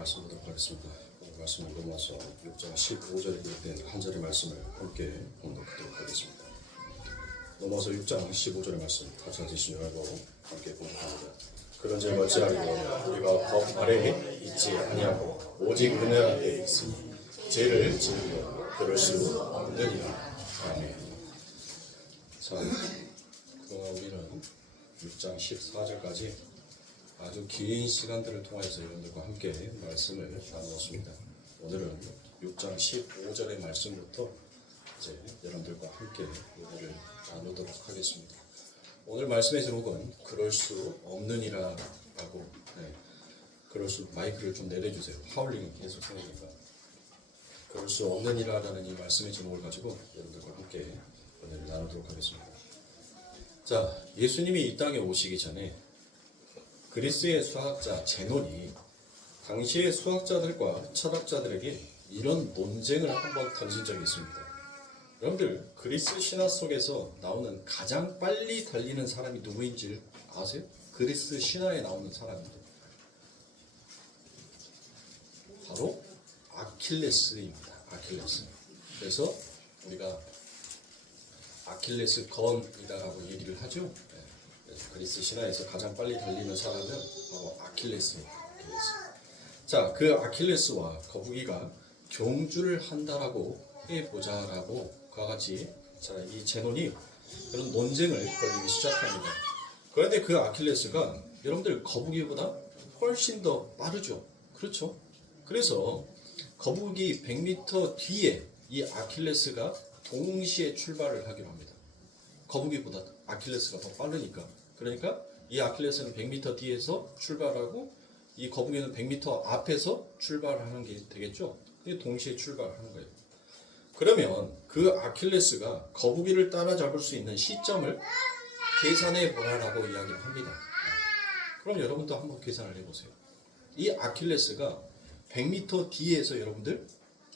말씀 보도록 하겠습니다. 오늘 말씀은 로마서 6장 15절에 기록된 한 절의 말씀을 함께 봉독하도록 하겠습니다. 로마서 6장 15절의 말씀 같이 읽으시기 바라고 함께 봉독합니다. 그런즉 어찌하리요 우리가 법 아래에 있지 아니하고 오직 은혜 아래에 있으니 죄를 지으려 그럴 수 없느니라. 아멘. 자, 그동안 우리는 6장 14절까지 아주 긴 시간들을 통해서 여러분들과 함께 말씀을 나누었습니다. 오늘은 6장 15절의 말씀부터 이제 여러분들과 함께 은혜를 나누도록 하겠습니다. 오늘 말씀의 제목은 그럴 수 없느니라라고. 그럴 수, 마이크를 좀 내려주세요. 하울링이 계속 생기니까. 그럴 수 없느니라라는 이 말씀의 제목을 가지고 여러분들과 함께 은혜를 나누도록 하겠습니다. 자, 예수님이 이 땅에 오시기 전에 그리스의 수학자 제논이 당시의 수학자들과 철학자들에게 이런 논쟁을 한번 던진 적이 있습니다. 여러분들, 그리스 신화 속에서 나오는 가장 빨리 달리는 사람이 누구인지 아세요? 그리스 신화에 나오는 사람입니다. 바로 아킬레스입니다. 아킬레스. 그래서 우리가 아킬레스 건이다라고 얘기를 하죠. 그리스 신화에서 가장 빨리 달리는 사람은 바로 아킬레스입니다. 아킬레스. 자, 그 아킬레스와 거북이가 경주를 한다라고 해보자라고 그와 같이 자, 이 제논이 그런 논쟁을 벌이기 시작합니다. 그런데 그 아킬레스가 여러분들 거북이보다 훨씬 더 빠르죠. 그렇죠? 그래서 거북이 100m 뒤에 이 아킬레스가 동시에 출발을 하기로 합니다. 거북이보다 아킬레스가 더 빠르니까. 그러니까 이 아킬레스는 100m 뒤에서 출발하고 이 거북이는 100m 앞에서 출발하는 게 되겠죠. 동시에 출발하는 거예요. 그러면 그 아킬레스가 거북이를 따라잡을 수 있는 시점을 계산해 보라라고 이야기를 합니다. 그럼 여러분도 한번 계산을 해보세요. 이 아킬레스가 100m 뒤에서 여러분들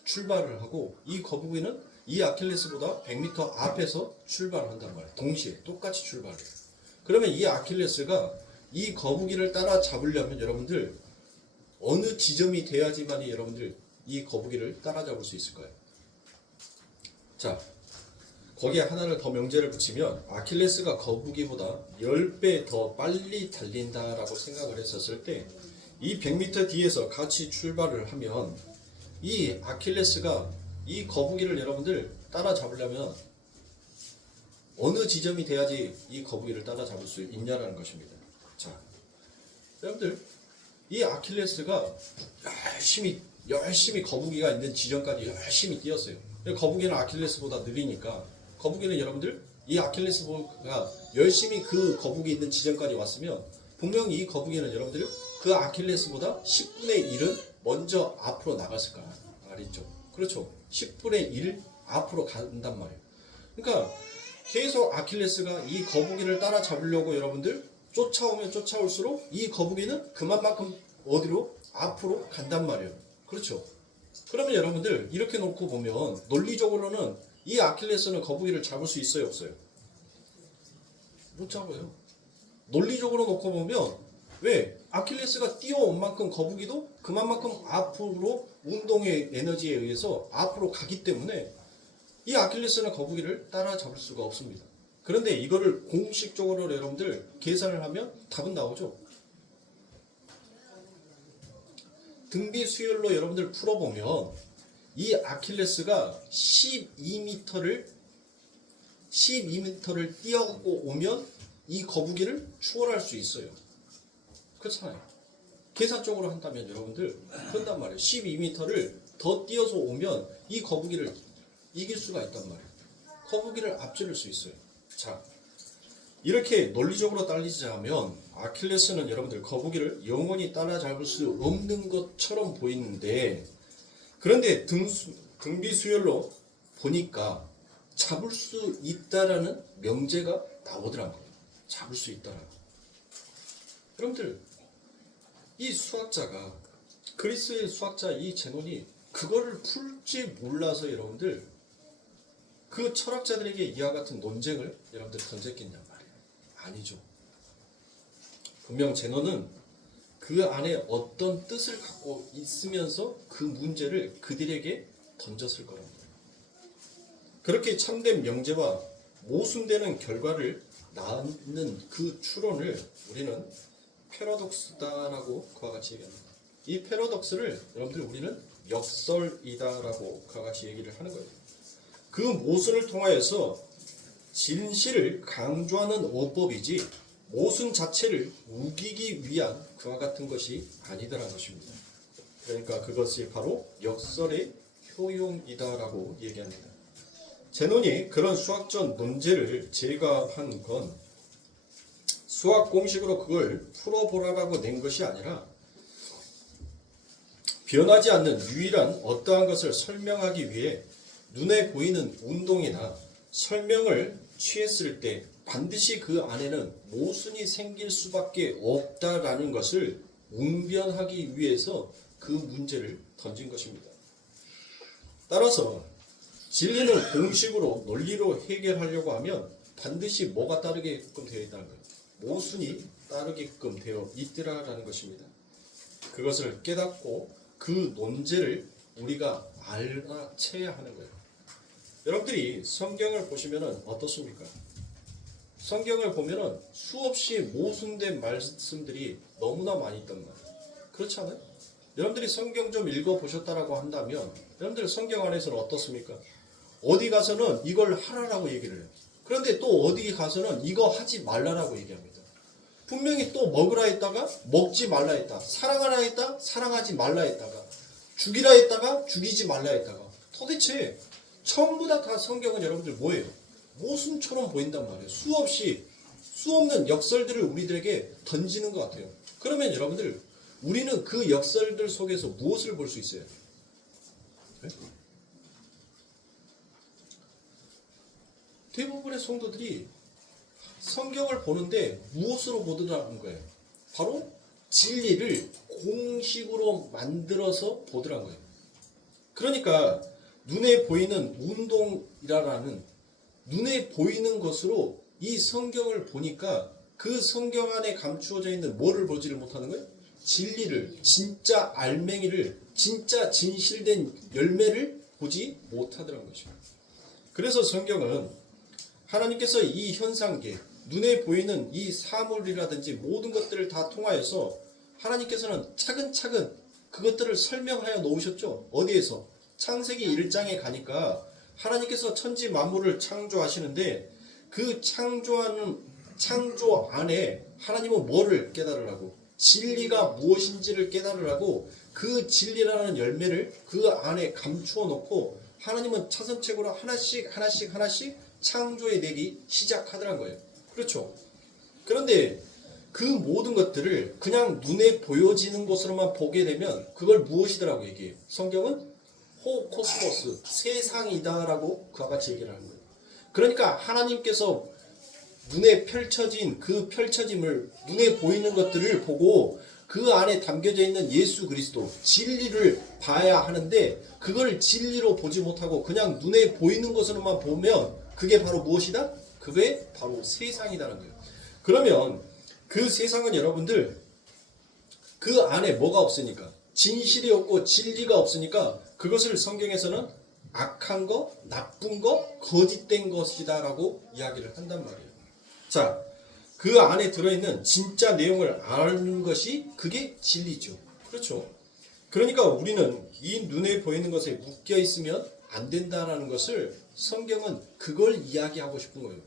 출발을 하고 이 거북이는 이 아킬레스보다 100m 앞에서 출발한단 말이에요. 동시에 똑같이 출발해요. 그러면 이 아킬레스가 이 거북이를 따라잡으려면 여러분들 어느 지점이 돼야지만이 여러분들 이 거북이를 따라잡을 수 있을까요? 자, 거기에 하나를 더 명제를 붙이면 아킬레스가 거북이보다 10배 더 빨리 달린다라고 생각을 했었을 때 이 100m 뒤에서 같이 출발을 하면 이 아킬레스가 이 거북이를 여러분들 따라잡으려면 어느 지점이 돼야지 이 거북이를 따라잡을 수 있냐라는 것입니다. 자, 여러분들 이 아킬레스가 열심히 거북이가 있는 지점까지 열심히 뛰었어요. 거북이는 아킬레스보다 느리니까 거북이는 여러분들 이 아킬레스가 열심히 그 거북이 있는 지점까지 왔으면 분명히 이 거북이는 여러분들 그 아킬레스보다 10분의 1은 먼저 앞으로 나갔을 거야. 알겠죠? 그렇죠. 10분의 1 앞으로 간단 말이에요. 그러니까 계속 아킬레스가 이 거북이를 따라잡으려고 여러분들 쫓아오면 쫓아올수록 이 거북이는 그만큼 어디로? 앞으로 간단 말이에요. 그렇죠. 그러면 여러분들 이렇게 놓고 보면 논리적으로는 이 아킬레스는 거북이를 잡을 수 있어요, 없어요? 못 잡아요. 논리적으로 놓고 보면 왜? 아킬레스가 뛰어온 만큼 거북이도 그만큼 앞으로 운동의 에너지에 의해서 앞으로 가기 때문에 이 아킬레스는 거북이를 따라잡을 수가 없습니다. 그런데 이거를 공식적으로 여러분들 계산을 하면 답은 나오죠. 등비 수열로 여러분들 풀어보면 이 아킬레스가 12m를 뛰어고 오면 이 거북이를 추월할 수 있어요. 그렇잖아요. 계산적으로 한다면 여러분들 그런단 말이에요. 12m를 더 뛰어서 오면 이 거북이를 이길 수가 있단 말이에요. 거북이를 앞지를 수 있어요. 자, 이렇게 논리적으로 따지자면 아킬레스는 여러분들 거북이를 영원히 따라잡을 수 없는 것처럼 보이는데 그런데 등비 수열로 보니까 잡을 수 있다라는 명제가 나오더란 거예요. 잡을 수 있다라고. 여러분들 이 수학자가 그리스의 수학자 이 제논이 그거를 풀지 몰라서 여러분들 그 철학자들에게 이와 같은 논쟁을 여러분들 던졌겠냔 말이에요. 아니죠. 분명 제논은 그 안에 어떤 뜻을 갖고 있으면서 그 문제를 그들에게 던졌을 거랍니다. 그렇게 참된 명제와 모순되는 결과를 낳는 그 추론을 우리는 패러독스다라고 그와 같이 얘기합니다. 이 패러독스를 여러분들 우리는 역설이다라고 그와 같이 얘기를 하는 거예요. 그 모순을 통하여서 진실을 강조하는 어법이지 모순 자체를 우기기 위한 그와 같은 것이 아니다라는 것입니다. 그러니까 그것이 바로 역설의 효용이다라고 얘기합니다. 제논이 그런 수학적 문제를 제거한 건 수학 공식으로 그걸 풀어보라고 낸 것이 아니라 변하지 않는 유일한 어떠한 것을 설명하기 위해 눈에 보이는 운동이나 설명을 취했을 때 반드시 그 안에는 모순이 생길 수밖에 없다라는 것을 웅변하기 위해서 그 문제를 던진 것입니다. 따라서 진리는 공식으로 논리로 해결하려고 하면 반드시 뭐가 따르게끔 되어 있다는 거예요. 모순이 따르게끔 되어 있더라라는 것입니다. 그것을 깨닫고 그 논제를 우리가 알아채야 하는 거예요. 여러분들이 성경을 보시면 어떻습니까? 성경을 보면 수없이 모순된 말씀들이 너무나 많이 있단 말이에요. 그렇지 않아요? 여러분들이 성경 좀 읽어보셨다라고 한다면 여러분들 성경 안에서는 어떻습니까? 어디 가서는 이걸 하라라고 얘기를 해요. 그런데 또 어디 가서는 이거 하지 말라라고 얘기합니다. 분명히 또 먹으라 했다가 먹지 말라 했다. 사랑하라 했다. 사랑하지 말라 했다가 죽이라 했다가 죽이지 말라 했다가 도대체 전부 다 성경은 여러분들 뭐예요? 모순처럼 보인단 말이에요. 수 없는 역설들을 우리들에게 던지는 것 같아요. 그러면 여러분들 우리는 그 역설들 속에서 무엇을 볼 수 있어요? 네? 대부분의 성도들이 성경을 보는데 무엇으로 보더라는 거예요? 바로 진리를 공식으로 만들어서 보더란 거예요. 그러니까 눈에 보이는 운동이라는 눈에 보이는 것으로 이 성경을 보니까 그 성경 안에 감추어져 있는 뭐를 보지를 못하는 거예요? 진리를, 진짜 알맹이를, 진짜 진실된 열매를 보지 못하더라는 것입니다. 그래서 성경은 하나님께서 이 현상계, 눈에 보이는 이 사물이라든지 모든 것들을 다 통하여서 하나님께서는 차근차근 그것들을 설명하여 놓으셨죠. 어디에서? 창세기 1장에 가니까 하나님께서 천지 만물을 창조하시는데 그 창조 안에 하나님은 뭐를 깨달으라고? 진리가 무엇인지를 깨달으라고 그 진리라는 열매를 그 안에 감추어 놓고 하나님은 차선책으로 하나씩 창조해 내기 시작하더란 거예요. 그렇죠? 그런데 그 모든 것들을 그냥 눈에 보여지는 것으로만 보게 되면 그걸 무엇이더라고 얘기해요. 성경은 호코스모스, 세상이다라고 그와 같이 얘기를 하는 거예요. 그러니까 하나님께서 눈에 펼쳐진 그 펼쳐짐을 눈에 보이는 것들을 보고 그 안에 담겨져 있는 예수 그리스도 진리를 봐야 하는데 그걸 진리로 보지 못하고 그냥 눈에 보이는 것으로만 보면 그게 바로 무엇이다? 그게 바로 세상이다라는 거예요. 그러면 그 세상은 여러분들 그 안에 뭐가 없으니까 진실이 없고 진리가 없으니까 그것을 성경에서는 악한 것, 나쁜 것, 거짓된 것이다라고 이야기를 한단 말이에요. 자, 그 안에 들어있는 진짜 내용을 아는 것이 그게 진리죠. 그렇죠? 그러니까 우리는 이 눈에 보이는 것에 묶여 있으면 안 된다라는 것을 성경은 그걸 이야기하고 싶은 거예요.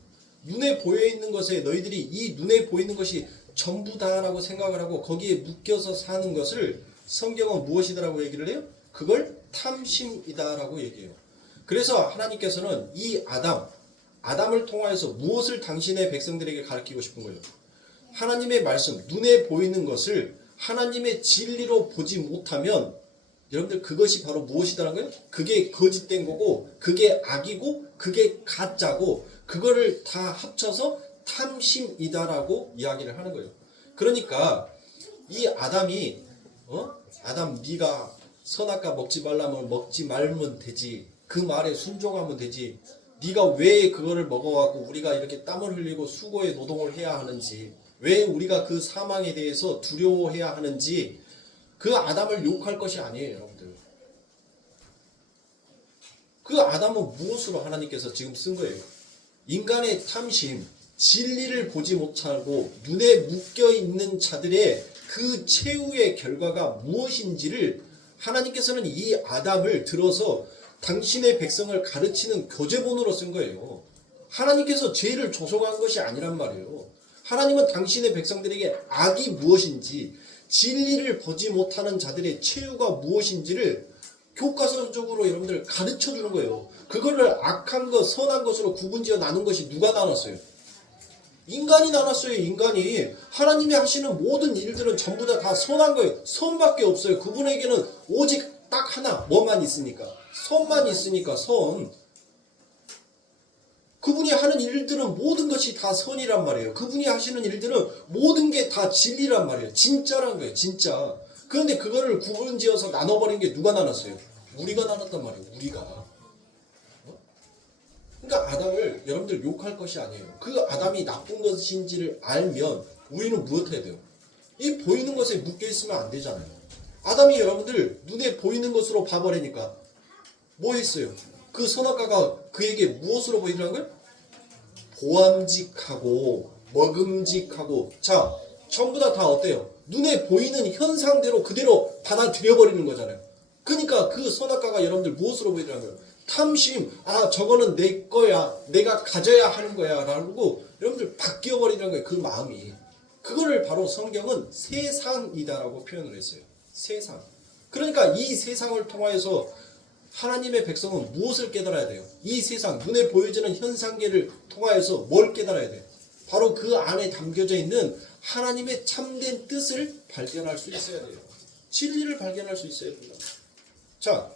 눈에 보여 있는 것에 너희들이 이 눈에 보이는 것이 전부다라고 생각을 하고 거기에 묶여서 사는 것을 성경은 무엇이다라고 얘기를 해요? 그걸 탐심이다라고 얘기해요. 그래서 하나님께서는 이 아담을 통하여서 무엇을 당신의 백성들에게 가르치고 싶은 거예요? 하나님의 말씀, 눈에 보이는 것을 하나님의 진리로 보지 못하면 여러분들 그것이 바로 무엇이다라는 거예요? 그게 거짓된 거고 그게 악이고 그게 가짜고 그거를 다 합쳐서 탐심이다라고 이야기를 하는 거예요. 그러니까 이 아담이 아담 네가 선악과 먹지 말라면 먹지 말면 되지. 그 말에 순종하면 되지. 네가 왜 그거를 먹어갖고 우리가 이렇게 땀을 흘리고 수고에 노동을 해야 하는지 왜 우리가 그 사망에 대해서 두려워해야 하는지 그 아담을 욕할 것이 아니에요, 여러분들. 그 아담은 무엇으로 하나님께서 지금 쓴 거예요? 인간의 탐심, 진리를 보지 못하고 눈에 묶여있는 자들의 그 최후의 결과가 무엇인지를 하나님께서는 이 아담을 들어서 당신의 백성을 가르치는 교재본으로 쓴 거예요. 하나님께서 죄를 조성한 것이 아니란 말이에요. 하나님은 당신의 백성들에게 악이 무엇인지, 진리를 보지 못하는 자들의 최후가 무엇인지를 교과서적으로 여러분들 가르쳐 주는 거예요. 그거를 악한 것, 선한 것으로 구분지어 나눈 것이 누가 나눴어요? 인간이 나눴어요. 인간이. 하나님이 하시는 모든 일들은 전부 다 선한 거예요. 선밖에 없어요. 그분에게는 오직 딱 하나, 뭐만 있으니까? 선만 있으니까, 선. 그분이 하는 일들은 모든 것이 다 선이란 말이에요. 그분이 하시는 일들은 모든 게 다 진리란 말이에요. 진짜란 거예요. 진짜. 그런데 그거를 구분지어서 나눠버린 게 누가 나눴어요? 우리가 나눴단 말이에요. 우리가. 그러니까 아담을 여러분들 욕할 것이 아니에요. 그 아담이 나쁜 것인지를 알면 우리는 무엇 해야 돼요? 이 보이는 것에 묶여있으면 안 되잖아요. 아담이 여러분들 눈에 보이는 것으로 봐버리니까 뭐 했어요? 그 선악과가 그에게 무엇으로 보이더라는 거예요? 보암직하고 먹음직하고, 자, 전부 다 어때요? 눈에 보이는 현상대로 그대로 받아들여버리는 거잖아요. 그러니까 그 선악과가 여러분들 무엇으로 보이더라는 거예요? 탐심, 아 저거는 내 거야, 내가 가져야 하는 거야 라고 여러분들 바뀌어버리는 거예요. 그 마음이. 그거를 바로 성경은 세상이다라고 표현을 했어요. 세상. 그러니까 이 세상을 통하여서 하나님의 백성은 무엇을 깨달아야 돼요? 이 세상, 눈에 보여지는 현상계를 통하여서 뭘 깨달아야 돼요? 바로 그 안에 담겨져 있는 하나님의 참된 뜻을 발견할 수 있어야 돼요. 진리를 발견할 수 있어야 됩니다. 자,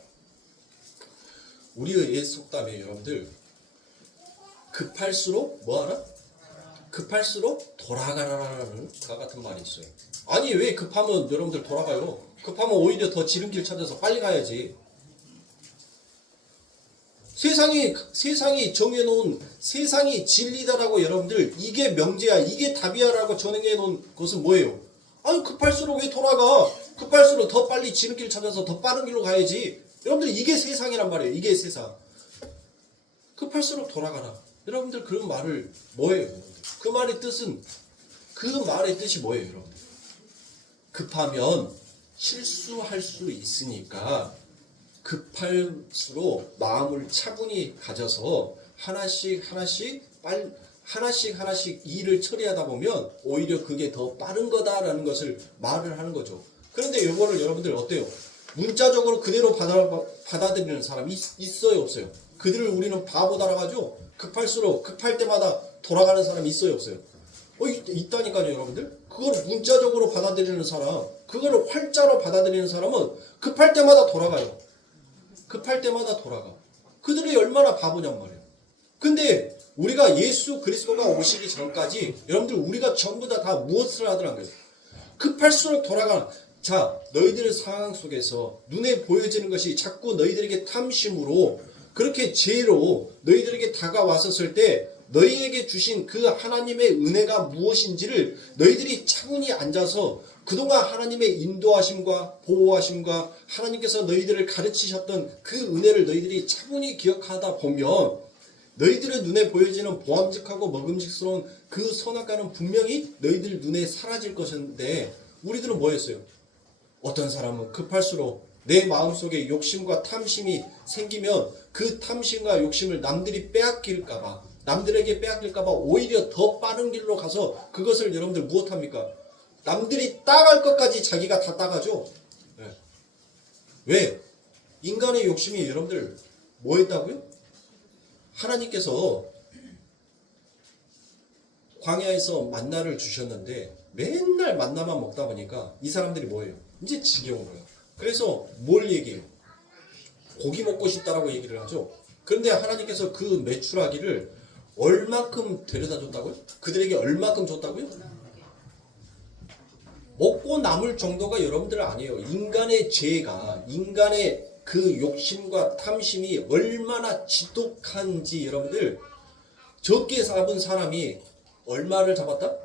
우리의 옛 속담에 여러분들, 급할수록 뭐하라? 급할수록 돌아가라라는 그 같은 말이 있어요. 아니 왜 급하면 여러분들 돌아가요? 급하면 오히려 더 지름길 찾아서 빨리 가야지. 세상이 정해놓은, 세상이 진리다라고 여러분들 이게 명제야, 이게 답이야라고 정해놓은 것은 뭐예요? 아니 급할수록 왜 돌아가? 급할수록 더 빨리 지름길 찾아서 더 빠른 길로 가야지. 여러분들 이게 세상이란 말이에요. 이게 세상. 급할수록 돌아가라. 여러분들 그 말을 뭐예요? 그 말의 뜻은, 그 말의 뜻이 뭐예요? 여러분들? 급하면 실수할 수 있으니까 급할수록 마음을 차분히 가져서 하나씩 일을 처리하다 보면 오히려 그게 더 빠른 거다라는 것을 말을 하는 거죠. 그런데 이거를 여러분들 어때요? 문자적으로 그대로 받아들이는 사람이 있어요, 없어요? 그들을 우리는 바보다라고 하죠. 급할 때마다 돌아가는 사람이 있어요, 없어요? 있다니까요, 여러분들. 그걸 문자적으로 받아들이는 사람, 그거를 활자로 받아들이는 사람은 급할 때마다 돌아가요. 급할 때마다 돌아가. 그들이 얼마나 바보냔 말이에요. 근데 우리가 예수 그리스도가 오시기 전까지 여러분들 우리가 전부 다 무엇을 하더란 거예요? 급할수록 돌아가는. 자, 너희들의 상황 속에서 눈에 보여지는 것이 자꾸 너희들에게 탐심으로, 그렇게 죄로 너희들에게 다가왔었을 때 너희에게 주신 그 하나님의 은혜가 무엇인지를 너희들이 차분히 앉아서 그동안 하나님의 인도하심과 보호하심과 하나님께서 너희들을 가르치셨던 그 은혜를 너희들이 차분히 기억하다 보면 너희들의 눈에 보여지는 보암직하고 먹음직스러운 그 선악과는 분명히 너희들 눈에 사라질 것인데, 우리들은 뭐 했어요? 어떤 사람은 급할수록 내 마음속에 욕심과 탐심이 생기면 그 탐심과 욕심을 남들이 남들에게 빼앗길까봐 오히려 더 빠른 길로 가서 그것을 여러분들 무엇합니까? 남들이 따갈 것까지 자기가 다 따가죠. 네. 왜? 인간의 욕심이 여러분들 뭐 했다고요? 하나님께서 광야에서 만나를 주셨는데 맨날 만나만 먹다 보니까 이 사람들이 뭐예요? 이제 지겨운 거예요. 그래서 뭘 얘기해요? 고기 먹고 싶다라고 얘기를 하죠. 그런데 하나님께서 그 메추라기를 얼마큼 데려다 줬다고요? 그들에게 얼마큼 줬다고요? 먹고 남을 정도가 여러분들 아니에요. 인간의 죄가, 인간의 그 욕심과 탐심이 얼마나 지독한지 여러분들, 적게 잡은 사람이 얼마를 잡았다?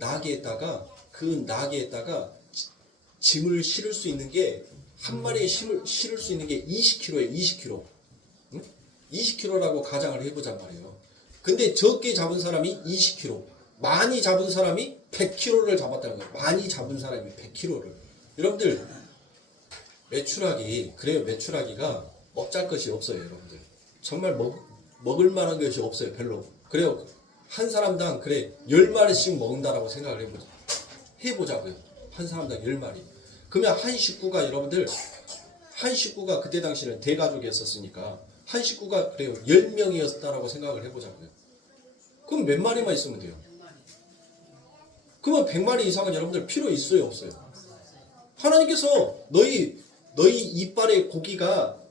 나귀에다가 그 나귀에다가 짐을 실을 수 있는 게 한 마리에 실을 수 있는 게 20kg예요. 20kg. 응? 20kg라고 가정을 해보잔 말이에요. 근데 적게 잡은 사람이 20kg, 많이 잡은 사람이 100kg를 잡았다는 거예요. 많이 잡은 사람이 100kg를. 여러분들 메추라기, 그래요. 메추라기가 먹잘 것이 없어요. 여러분들 정말 먹을 만한 것이 없어요. 별로. 그래요. 한 사람당 그래 10마리씩 먹는다라고 생각을 해보자고요. 한 사람당 10마리. 그러면 한 식구가 여러분들 한 식구가 그때 당시는 대가족이었으니까 한 식구가 그래요 10명이었다라고 생각을 해보자고요. 그럼 몇 마리만 있으면 돼요? 그러면 100마리 이상은 여러분들 필요 있어요 없어요? 하나님께서 너희 이빨에 고기가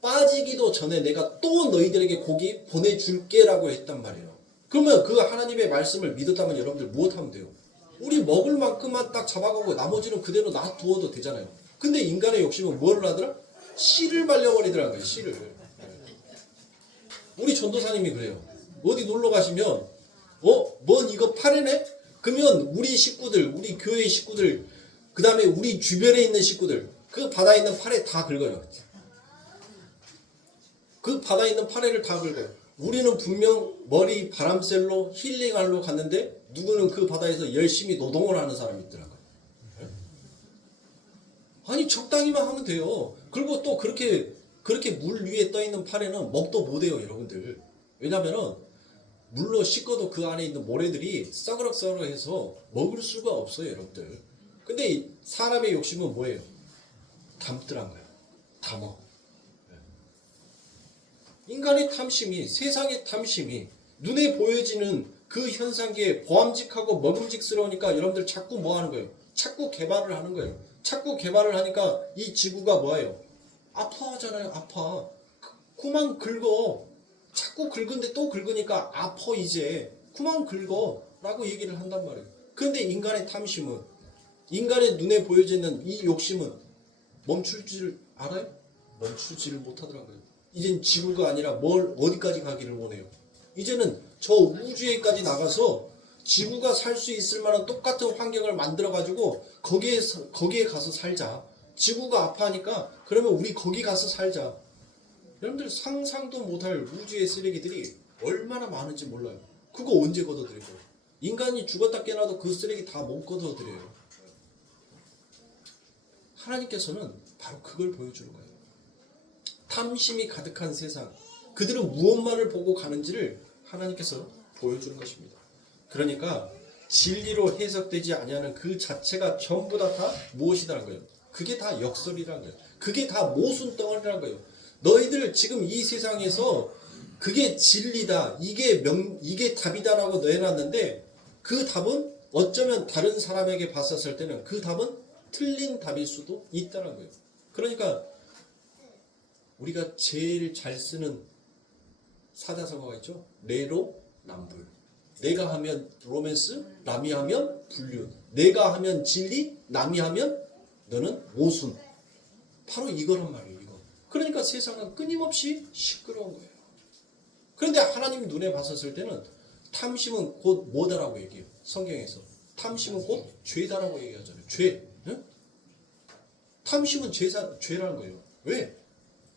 빠지기도 전에 내가 또 너희들에게 고기 보내줄게 라고 했단 말이에요. 그러면 그 하나님의 말씀을 믿었다면 여러분들 무엇하면 돼요? 우리 먹을 만큼만 딱 잡아가고 나머지는 그대로 놔두어도 되잖아요. 근데 인간의 욕심은 뭘 하더라? 씨를 말려버리더라는 거예요. 씨를. 우리 전도사님이 그래요. 어디 놀러 가시면 뭔 이거 파래네? 그러면 우리 식구들, 우리 교회 식구들, 그 다음에 우리 주변에 있는 식구들 그 바다에 있는 파래 다 긁어요. 그 바다에 있는 파래를 다 긁어요. 우리는 분명 머리 바람셀로 힐링하러 갔는데 누구는 그 바다에서 열심히 노동을 하는 사람이 있더라고요. 아니 적당히만 하면 돼요. 그리고 또 그렇게 물 위에 떠 있는 파래는 먹도 못해요, 여러분들. 왜냐면은 물로 씻고도 그 안에 있는 모래들이 싸그락싸그락해서 먹을 수가 없어요, 여러분들. 근데 사람의 욕심은 뭐예요? 담더란 거예요. 담어. 인간의 탐심이, 세상의 탐심이 눈에 보여지는 그 현상계에 보암직하고 먹음직스러우니까 여러분들 자꾸 뭐 하는 거예요? 자꾸 개발을 하는 거예요. 자꾸 개발을 하니까 이 지구가 뭐예요? 아파하잖아요. 아파. 그만 긁어. 자꾸 긁은데 또 긁으니까 아파 이제. 그만 긁어. 라고 얘기를 한단 말이에요. 그런데 인간의 탐심은, 인간의 눈에 보여지는 이 욕심은 멈출 줄 알아요? 멈추지를 못하더라고요. 이젠 지구가 아니라 어디까지 가기를 원해요? 이제는 저 우주에까지 나가서 지구가 살 수 있을 만한 똑같은 환경을 만들어가지고 거기에 가서 살자. 지구가 아파하니까 그러면 우리 거기 가서 살자. 여러분들 상상도 못할 우주의 쓰레기들이 얼마나 많은지 몰라요. 그거 언제 걷어들일 거예요? 인간이 죽었다 깨어나도 그 쓰레기 다 못 걷어들여요. 하나님께서는 바로 그걸 보여주는 거예요. 탐심이 가득한 세상, 그들은 무엇만을 보고 가는지를 하나님께서 보여주는 것입니다. 그러니까 진리로 해석되지 아니하는 그 자체가 전부 다 무엇이라는 거예요? 그게 다 역설이라는 거예요. 그게 다 모순 덩어리라는 거예요. 너희들 지금 이 세상에서 그게 진리다, 이게 답이다라고 내놨는데 그 답은 어쩌면 다른 사람에게 봤었을 때는 그 답은 틀린 답일 수도 있다는 거예요. 그러니까 우리가 제일 잘 쓰는 사자성어가 있죠. 내로 남불. 내가 하면 로맨스, 남이 하면 불륜. 내가 하면 진리, 남이 하면 너는 모순. 바로 이거란 말이에요. 이거. 그러니까 세상은 끊임없이 시끄러운 거예요. 그런데 하나님 눈에 봤었을 때는 탐심은 곧 뭐다라고 얘기해요. 성경에서. 탐심은 곧 죄다라고 얘기하잖아요. 죄. 응? 탐심은 죄라는 거예요. 왜?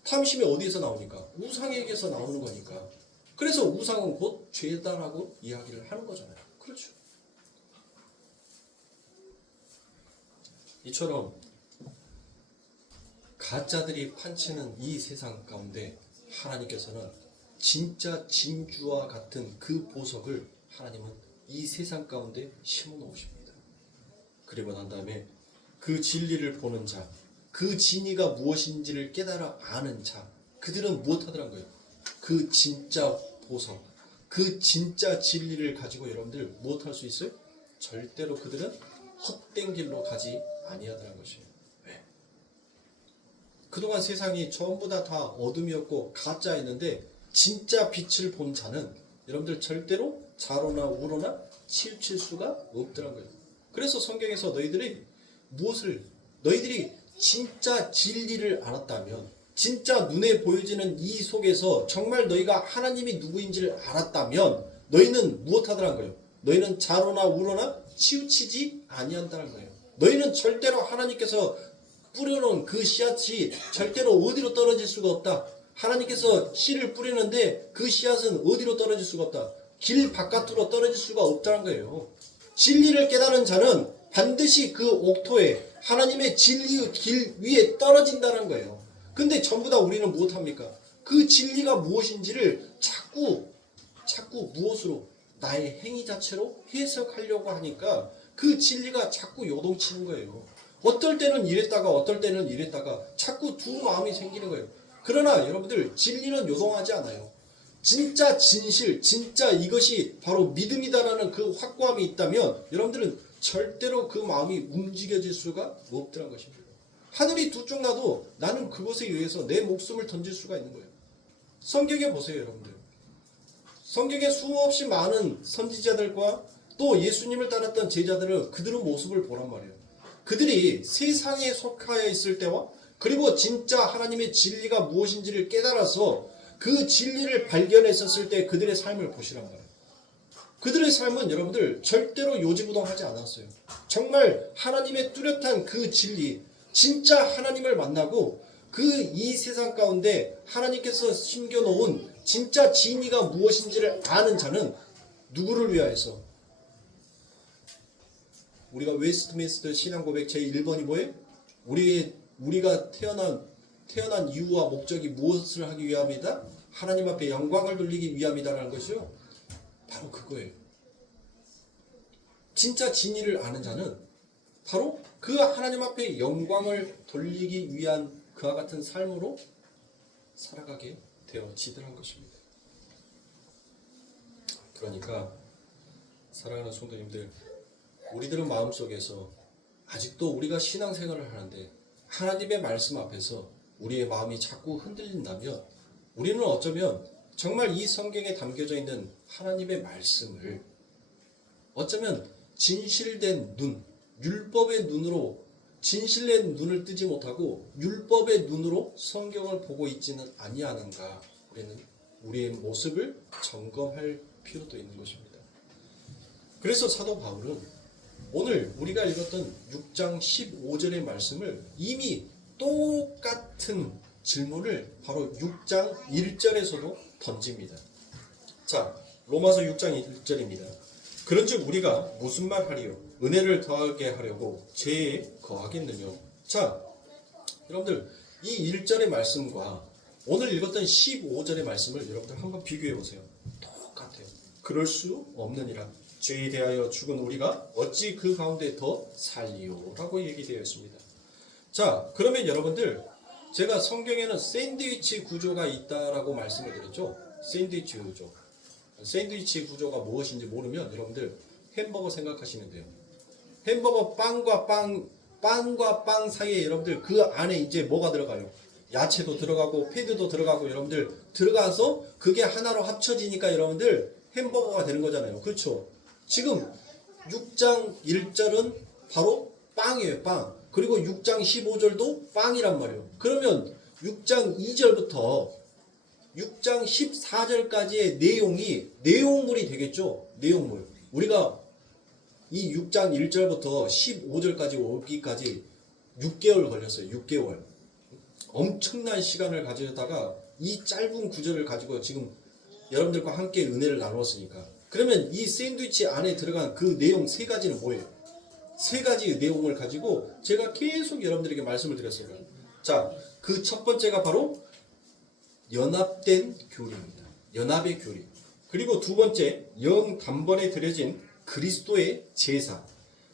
탐심이 어디에서 나오니까? 우상에게서 나오는 거니까. 그래서 우상은 곧 죄다라고 이야기를 하는 거잖아요. 그렇죠. 이처럼 가짜들이 판치는 이 세상 가운데 하나님께서는 진짜 진주와 같은 그 보석을 하나님은 이 세상 가운데 심어 놓으십니다. 그리고 난 다음에 그 진리를 보는 자, 그 진리가 무엇인지를 깨달아 아는 자, 그들은 무엇하더란 거예요? 그 진짜 보석, 그 진짜 진리를 가지고 여러분들 무엇할 수 있어요? 절대로 그들은 헛된 길로 가지 아니하더란 것이에요. 왜? 그동안 세상이 전부 다 어둠이었고 가짜였는데 진짜 빛을 본 자는 여러분들 절대로 좌로나 우로나 치우칠 수가 없더란 거예요. 그래서 성경에서 너희들이 진짜 진리를 알았다면, 진짜 눈에 보여지는 이 속에서 정말 너희가 하나님이 누구인지를 알았다면 너희는 무엇하더란 거예요? 너희는 좌로나 우로나 치우치지 아니한다는 거예요. 너희는 절대로 하나님께서 뿌려놓은 그 씨앗이 절대로 어디로 떨어질 수가 없다. 하나님께서 씨를 뿌리는데 그 씨앗은 어디로 떨어질 수가 없다. 길 바깥으로 떨어질 수가 없다는 거예요. 진리를 깨달은 자는 반드시 그 옥토에 하나님의 진리의 길 위에 떨어진다는 거예요. 근데 전부 다 우리는 못합니까? 그 진리가 무엇인지를 자꾸 무엇으로? 나의 행위 자체로 해석하려고 하니까 그 진리가 자꾸 요동치는 거예요. 어떨 때는 이랬다가 어떨 때는 이랬다가 자꾸 두 마음이 생기는 거예요. 그러나 여러분들 진리는 요동하지 않아요. 진짜 진실, 진짜 이것이 바로 믿음이다라는 그 확고함이 있다면 여러분들은 절대로 그 마음이 움직여질 수가 없더란 것입니다. 하늘이 두 쪽 나도 나는 그것에 의해서 내 목숨을 던질 수가 있는 거예요. 성경에 보세요, 여러분들. 성경에 수없이 많은 선지자들과 또 예수님을 따랐던 제자들은 그들의 모습을 보란 말이에요. 그들이 세상에 속하여 있을 때와 그리고 진짜 하나님의 진리가 무엇인지를 깨달아서 그 진리를 발견했었을 때 그들의 삶을 보시란 말이에요. 그들의 삶은 여러분들 절대로 요지부동하지 않았어요. 정말 하나님의 뚜렷한 그 진리, 진짜 하나님을 만나고 그 이 세상 가운데 하나님께서 심겨놓은 진짜 진리가 무엇인지를 아는 자는 누구를 위하여서? 우리가 웨스트민스터 신앙고백 제1번이 뭐예요? 우리가 태어난 이유와 목적이 무엇을 하기 위함이다? 하나님 앞에 영광을 돌리기 위함이다라는 것이요. 바로 그거예요. 진짜 진리를 아는 자는 바로 그 하나님 앞에 영광을 돌리기 위한 그와 같은 삶으로 살아가게 되어지더란 것입니다. 그러니까 사랑하는 성도님들, 우리들은 마음속에서 아직도 우리가 신앙생활을 하는데 하나님의 말씀 앞에서 우리의 마음이 자꾸 흔들린다면 우리는 어쩌면 정말 이 성경에 담겨져 있는 하나님의 말씀을 어쩌면 진실된 눈, 율법의 눈으로 진실된 눈을 뜨지 못하고 율법의 눈으로 성경을 보고 있지는 아니하는가. 우리는 우리의 모습을 점검할 필요도 있는 것입니다. 그래서 사도 바울은 오늘 우리가 읽었던 6장 15절의 말씀을 이미 똑같은 질문을 바로 6장 1절에서도 던집니다. 자, 로마서 6장 1절입니다. 그런즉 우리가 무슨 말 하리요? 은혜를 더하게 하려고 죄에 거하겠느냐? 자, 여러분들 이 1절의 말씀과 오늘 읽었던 15절의 말씀을 여러분들 한번 비교해 보세요. 똑같아요. 그럴 수 없느니라. 죄에 대하여 죽은 우리가 어찌 그 가운데 더 살리요? 라고 얘기되어 있습니다. 자, 그러면 여러분들 제가 성경에는 샌드위치 구조가 있다라고 말씀을 드렸죠. 샌드위치 구조. 샌드위치 구조가 무엇인지 모르면 여러분들 햄버거 생각하시면 돼요. 햄버거 빵과 빵 사이에 여러분들 그 안에 이제 뭐가 들어가요? 야채도 들어가고 패드도 들어가고 여러분들 들어가서 그게 하나로 합쳐지니까 여러분들 햄버거가 되는 거잖아요. 그렇죠? 지금 6장 1절은 바로 빵이에요. 빵. 그리고 6장 15절도 빵이란 말이에요. 그러면 6장 2절부터 6장 14절까지의 내용물이 되겠죠. 내용물. 우리가 이 6장 1절부터 15절까지 오기까지 6개월 걸렸어요. 6개월. 엄청난 시간을 가지다가 이 짧은 구절을 가지고 지금 여러분들과 함께 은혜를 나누었으니까. 그러면 이 샌드위치 안에 들어간 그 내용 세 가지는 뭐예요? 세 가지 내용을 가지고 제가 계속 여러분들에게 말씀을 드렸습니다. 자, 그 첫 번째가 바로 연합된 교리입니다. 연합의 교리. 그리고 두 번째, 영 단번에 드려진 그리스도의 제사.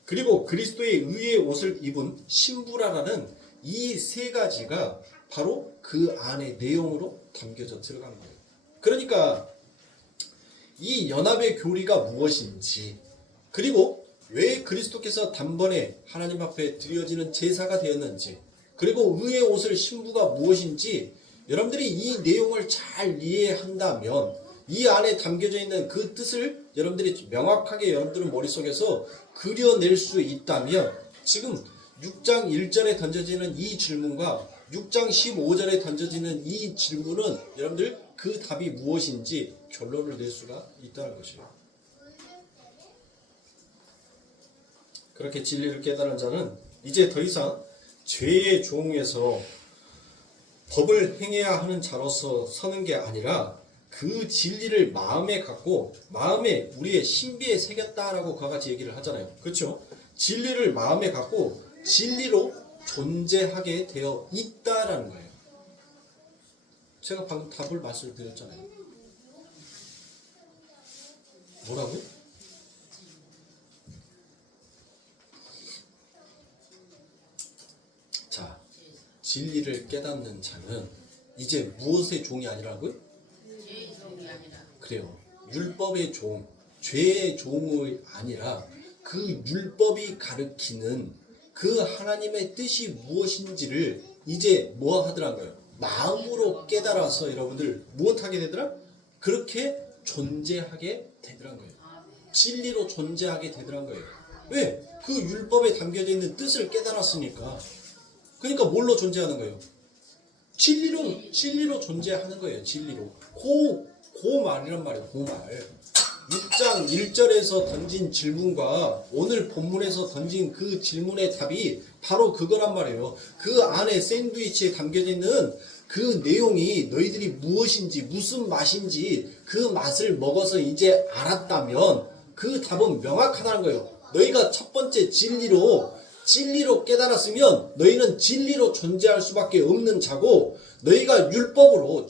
그리고 그리스도의 의의 옷을 입은 신부라라는 이 세 가지가 바로 그 안의 내용으로 담겨져 들어가는 거예요. 그러니까 이 연합의 교리가 무엇인지, 그리고 왜 그리스도께서 단번에 하나님 앞에 드려지는 제사가 되었는지, 그리고 의의 옷을 신부가 무엇인지 여러분들이 이 내용을 잘 이해한다면 이 안에 담겨져 있는 그 뜻을 여러분들이 명확하게 여러분들의 머릿속에서 그려낼 수 있다면 지금 6장 1절에 던져지는 이 질문과 6장 15절에 던져지는 이 질문은 여러분들 그 답이 무엇인지 결론을 낼 수가 있다는 것이에요. 그렇게 진리를 깨달은 자는 이제 더 이상 죄의 종에서 법을 행해야 하는 자로서 서는 게 아니라 그 진리를 마음에 갖고 마음에 우리의 신비에 새겼다라고 그와 같이 얘기를 하잖아요. 그렇죠? 진리를 마음에 갖고 진리로 존재하게 되어 있다라는 거예요. 제가 방금 답을 말씀드렸잖아요. 뭐라고요? 자, 진리를 깨닫는 자는 이제 무엇의 종이 아니라고요? 죄의 종이 아니라. 그래요. 율법의 종, 죄의 종이 아니라 그 율법이 가르치는 그 하나님의 뜻이 무엇인지를 이제 뭐 하더라고요? 마음으로 깨달아서 여러분들 무엇하게 되더라? 그렇게 존재하게 되더란 거예요. 진리로 존재하게 되더란 거예요. 왜? 그 율법에 담겨져 있는 뜻을 깨달았으니까. 그러니까 뭘로 존재하는 거예요? 진리로 존재하는 거예요. 진리로. 그 말이란 말이에요. 그 말. 6장 1절에서 던진 질문과 오늘 본문에서 던진 그 질문의 답이 바로 그거란 말이에요. 그 안에 샌드위치에 담겨져 있는 그 내용이 너희들이 무엇인지 무슨 맛인지 그 맛을 먹어서 이제 알았다면 그 답은 명확하다는 거예요. 너희가 첫 번째 진리로 깨달았으면 너희는 진리로 존재할 수밖에 없는 자고, 너희가 율법으로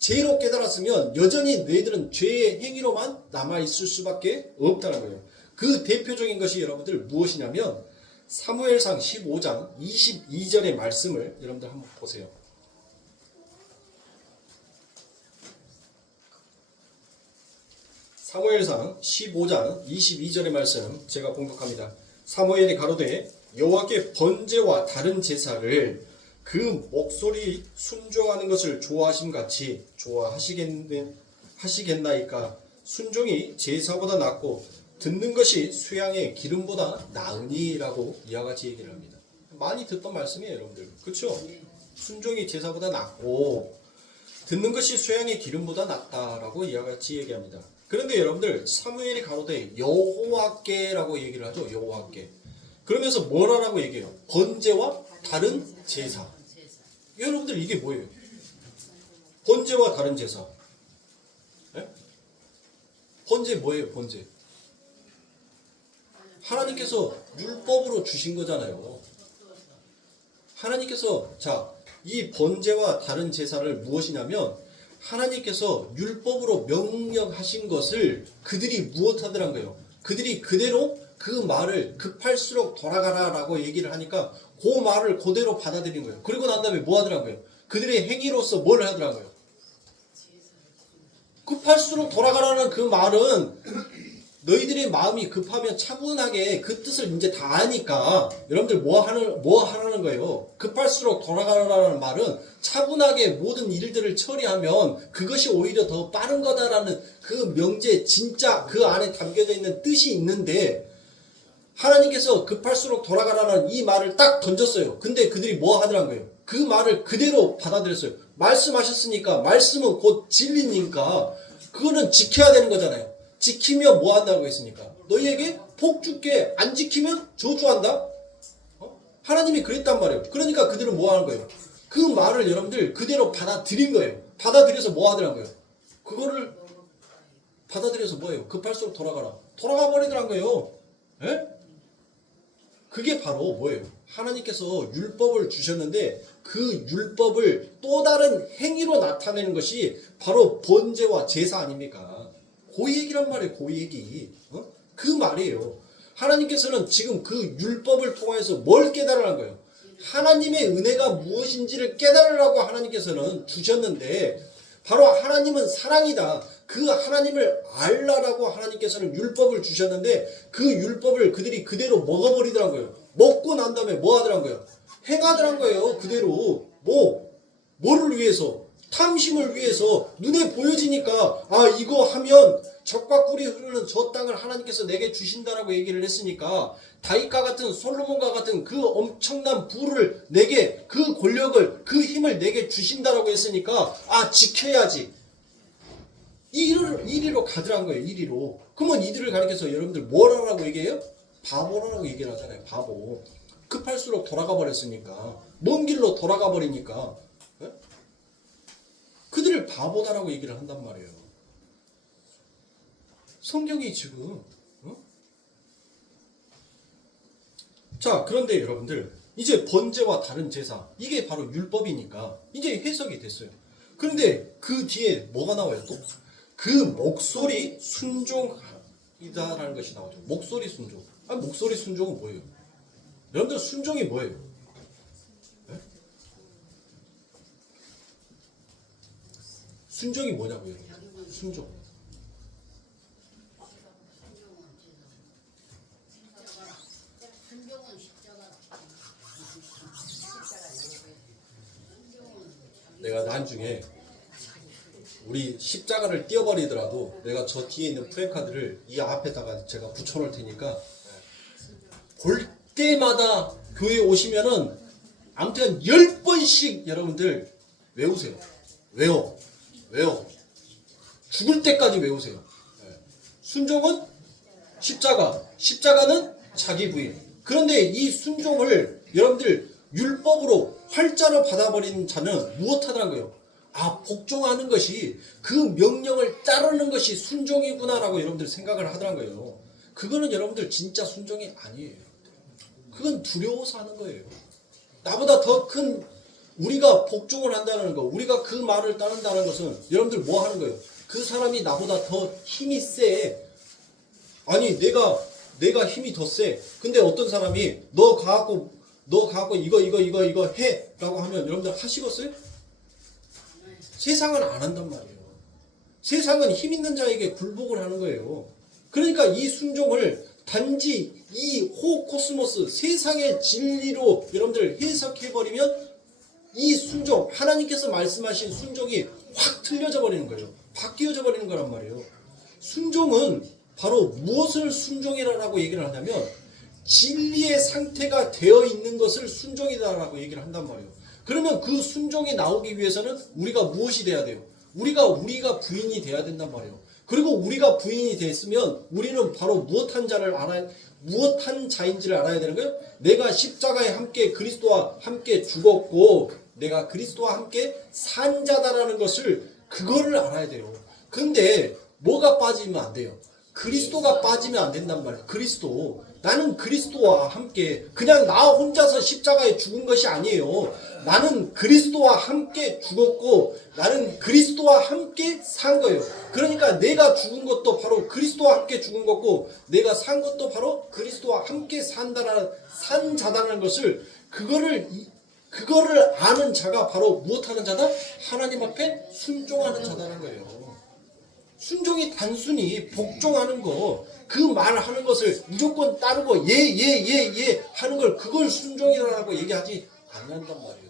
죄로 깨달았으면 여전히 너희들은 죄의 행위로만 남아있을 수밖에 없다는 거예요. 그 대표적인 것이 여러분들 무엇이냐면 사무엘상 15장 22절의 말씀을 여러분들 한번 보세요. 사무엘상 15장 22절의 말씀 제가 봉독합니다. 사무엘이 가로되 여호와께 번제와 다른 제사를 그 목소리 순종하는 것을 좋아하심같이 좋아하시겠나이까. 순종이 제사보다 낫고 듣는 것이 수양의 기름보다 나으니라고 이와 같이 얘기를 합니다. 많이 듣던 말씀이에요, 여러분들. 그렇죠? 순종이 제사보다 낫고 듣는 것이 수양의 기름보다 낫다라고 이와 같이 얘기합니다. 그런데 여러분들 사무엘이 가로되 여호와께라고 얘기를 하죠. 여호와께. 그러면서 뭐라고 얘기해요? 번제와 다른 제사. 여러분들 이게 뭐예요? 번제와 다른 제사. 네? 번제 뭐예요? 번제. 하나님께서 율법으로 주신 거잖아요. 하나님께서 이 번제와 다른 제사를 무엇이냐면 하나님께서 율법으로 명령하신 것을 그들이 무엇하더란 거예요? 그들이 그대로 그 말을 급할수록 돌아가라라고 얘기를 하니까 그 말을 그대로 받아들인 거예요. 그리고 난 다음에 뭐 하더라고요? 그들의 행위로서 뭘 하더라고요? 급할수록 돌아가라는 그 말은 너희들의 마음이 급하면 차분하게 그 뜻을 이제 다 아니까 여러분들 뭐 하라는 거예요? 급할수록 돌아가라는 말은 차분하게 모든 일들을 처리하면 그것이 오히려 더 빠른 거다라는 그 명제, 진짜 그 안에 담겨져 있는 뜻이 있는데 하나님께서 급할수록 돌아가라는 이 말을 딱 던졌어요. 근데 그들이 뭐 하더란 거예요? 그 말을 그대로 받아들였어요. 말씀하셨으니까, 말씀은 곧 진리니까 그거는 지켜야 되는 거잖아요. 지키면 뭐 한다고 했습니까? 너희에게 복 줄게, 안 지키면 저주한다? 하나님이 그랬단 말이에요. 그러니까 그들은 뭐 하는 거예요? 그 말을 여러분들 그대로 받아들인 거예요. 받아들여서 뭐 하더란 거예요? 그거를 받아들여서 뭐예요? 급할수록 돌아가 버리더란 거예요. 예? 그게 바로 뭐예요? 하나님께서 율법을 주셨는데 그 율법을 또 다른 행위로 나타내는 것이 바로 번제와 제사 아닙니까? 그 얘기란 말이에요. 그 얘기. 그 말이에요. 하나님께서는 지금 그 율법을 통해서 뭘 깨달으라는 거예요? 하나님의 은혜가 무엇인지를 깨달으라고 하나님께서는 주셨는데 바로 하나님은 사랑이다. 그 하나님을 알라라고 하나님께서는 율법을 주셨는데 그 율법을 그들이 그대로 먹어버리더라고요. 먹고 난 다음에 뭐 하더라고요? 행하더란 거예요. 그대로. 뭐를 위해서? 탐심을 위해서. 눈에 보여지니까 이거 하면 젖과 꿀이 흐르는 저 땅을 하나님께서 내게 주신다라고 얘기를 했으니까 다윗과 같은 솔로몬과 같은 그 엄청난 부를 내게, 그 권력을, 그 힘을 내게 주신다라고 했으니까 지켜야지. 이리로 가더란 거예요. 이리로. 그러면 이들을 가리켜서 여러분들 뭘 하라고 얘기해요? 바보라고 얘기를 하잖아요. 바보. 급할수록 돌아가 버렸으니까, 먼 길로 돌아가 버리니까 예? 그들을 바보다라고 얘기를 한단 말이에요. 성경이 지금 자, 그런데 여러분들 이제 번제와 다른 제사, 이게 바로 율법이니까 이제 해석이 됐어요. 그런데 그 뒤에 뭐가 나와요 또? 그 목소리 순종이다라는 것이 나오죠. 목소리 순종. 목소리 순종은 뭐예요? 여러분들 순종이 뭐예요? 네? 순종이 뭐냐고요? 순종. 내가 나중에 우리 십자가를 띄워버리더라도 내가 저 뒤에 있는 프랜카드를 이 앞에다가 제가 붙여놓을 테니까 볼 때마다 교회 오시면은 아무튼 10번씩 여러분들 외우세요. 외워. 죽을 때까지 외우세요. 순종은 십자가, 십자가는 자기 부인. 그런데 이 순종을 여러분들 율법으로 활자로 받아버리는 자는 무엇하다는 거예요? 복종하는 것이, 그 명령을 따르는 것이 순종이구나라고 여러분들 생각을 하더란 거예요. 그거는 여러분들 진짜 순종이 아니에요. 그건 두려워서 하는 거예요. 나보다 더 큰, 우리가 복종을 한다는 거, 우리가 그 말을 따른다는 것은 여러분들 뭐 하는 거예요? 그 사람이 나보다 더 힘이 세. 아니 내가 힘이 더 세. 근데 어떤 사람이 너 가갖고 이거 해 라고 하면 여러분들 하시겠어요? 세상은 안 한단 말이에요. 세상은 힘 있는 자에게 굴복을 하는 거예요. 그러니까 이 순종을 단지 이 호코스모스, 세상의 진리로 여러분들 해석해버리면 이 순종, 하나님께서 말씀하신 순종이 확 틀려져 버리는 거예요. 바뀌어져 버리는 거란 말이에요. 순종은 바로 무엇을 순종이라고 얘기를 하냐면 진리의 상태가 되어 있는 것을 순종이다라고 얘기를 한단 말이에요. 그러면 그 순종이 나오기 위해서는 우리가 무엇이 돼야 돼요? 우리가 부인이 돼야 된단 말이에요. 그리고 우리가 부인이 됐으면 우리는 바로 무엇한 자인지를 알아야 되는 거예요. 내가 십자가에 함께 그리스도와 함께 죽었고 내가 그리스도와 함께 산 자다라는 것을, 그거를 알아야 돼요. 근데 뭐가 빠지면 안 돼요? 그리스도가 빠지면 안 된단 말이에요. 그리스도. 나는 그리스도와 함께, 그냥 나 혼자서 십자가에 죽은 것이 아니에요. 나는 그리스도와 함께 죽었고 나는 그리스도와 함께 산 거예요. 그러니까 내가 죽은 것도 바로 그리스도와 함께 죽은 거고 내가 산 것도 바로 그리스도와 함께 산 자다라는 것을, 그거를 아는 자가 바로 무엇하는 자다? 하나님 앞에 순종하는 자다는 거예요. 순종이 단순히 복종하는 거, 그 말하는 것을 무조건 따르고 예 하는 걸, 그걸 순종이라고 얘기하지 않는단 말이에요.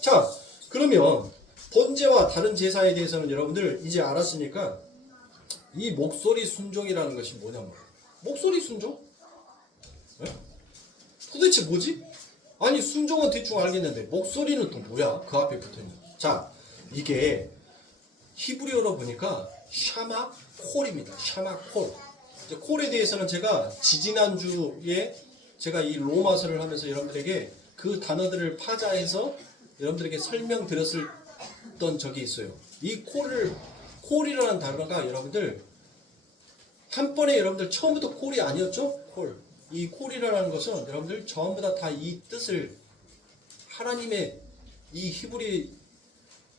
자, 그러면 번제와 다른 제사에 대해서는 여러분들 이제 알았으니까 이 목소리 순종이라는 것이 뭐냐면, 목소리 순종? 네? 도대체 뭐지? 아니 순종은 대충 알겠는데 목소리는 또 뭐야? 그 앞에 붙어있는. 자, 이게 히브리어로 보니까 샤마 콜입니다. 샤마 콜. 콜에 대해서는 제가 지지난주에 제가 이 로마서를 하면서 여러분들에게 그 단어들을 파자해서 여러분들에게 설명드렸던 적이 있어요. 이 콜이라는 단어가 여러분들 한 번에 여러분들 처음부터 콜이 아니었죠? 콜. 이 콜이라는 것은 여러분들 전부 다 이 뜻을, 하나님의 이 히브리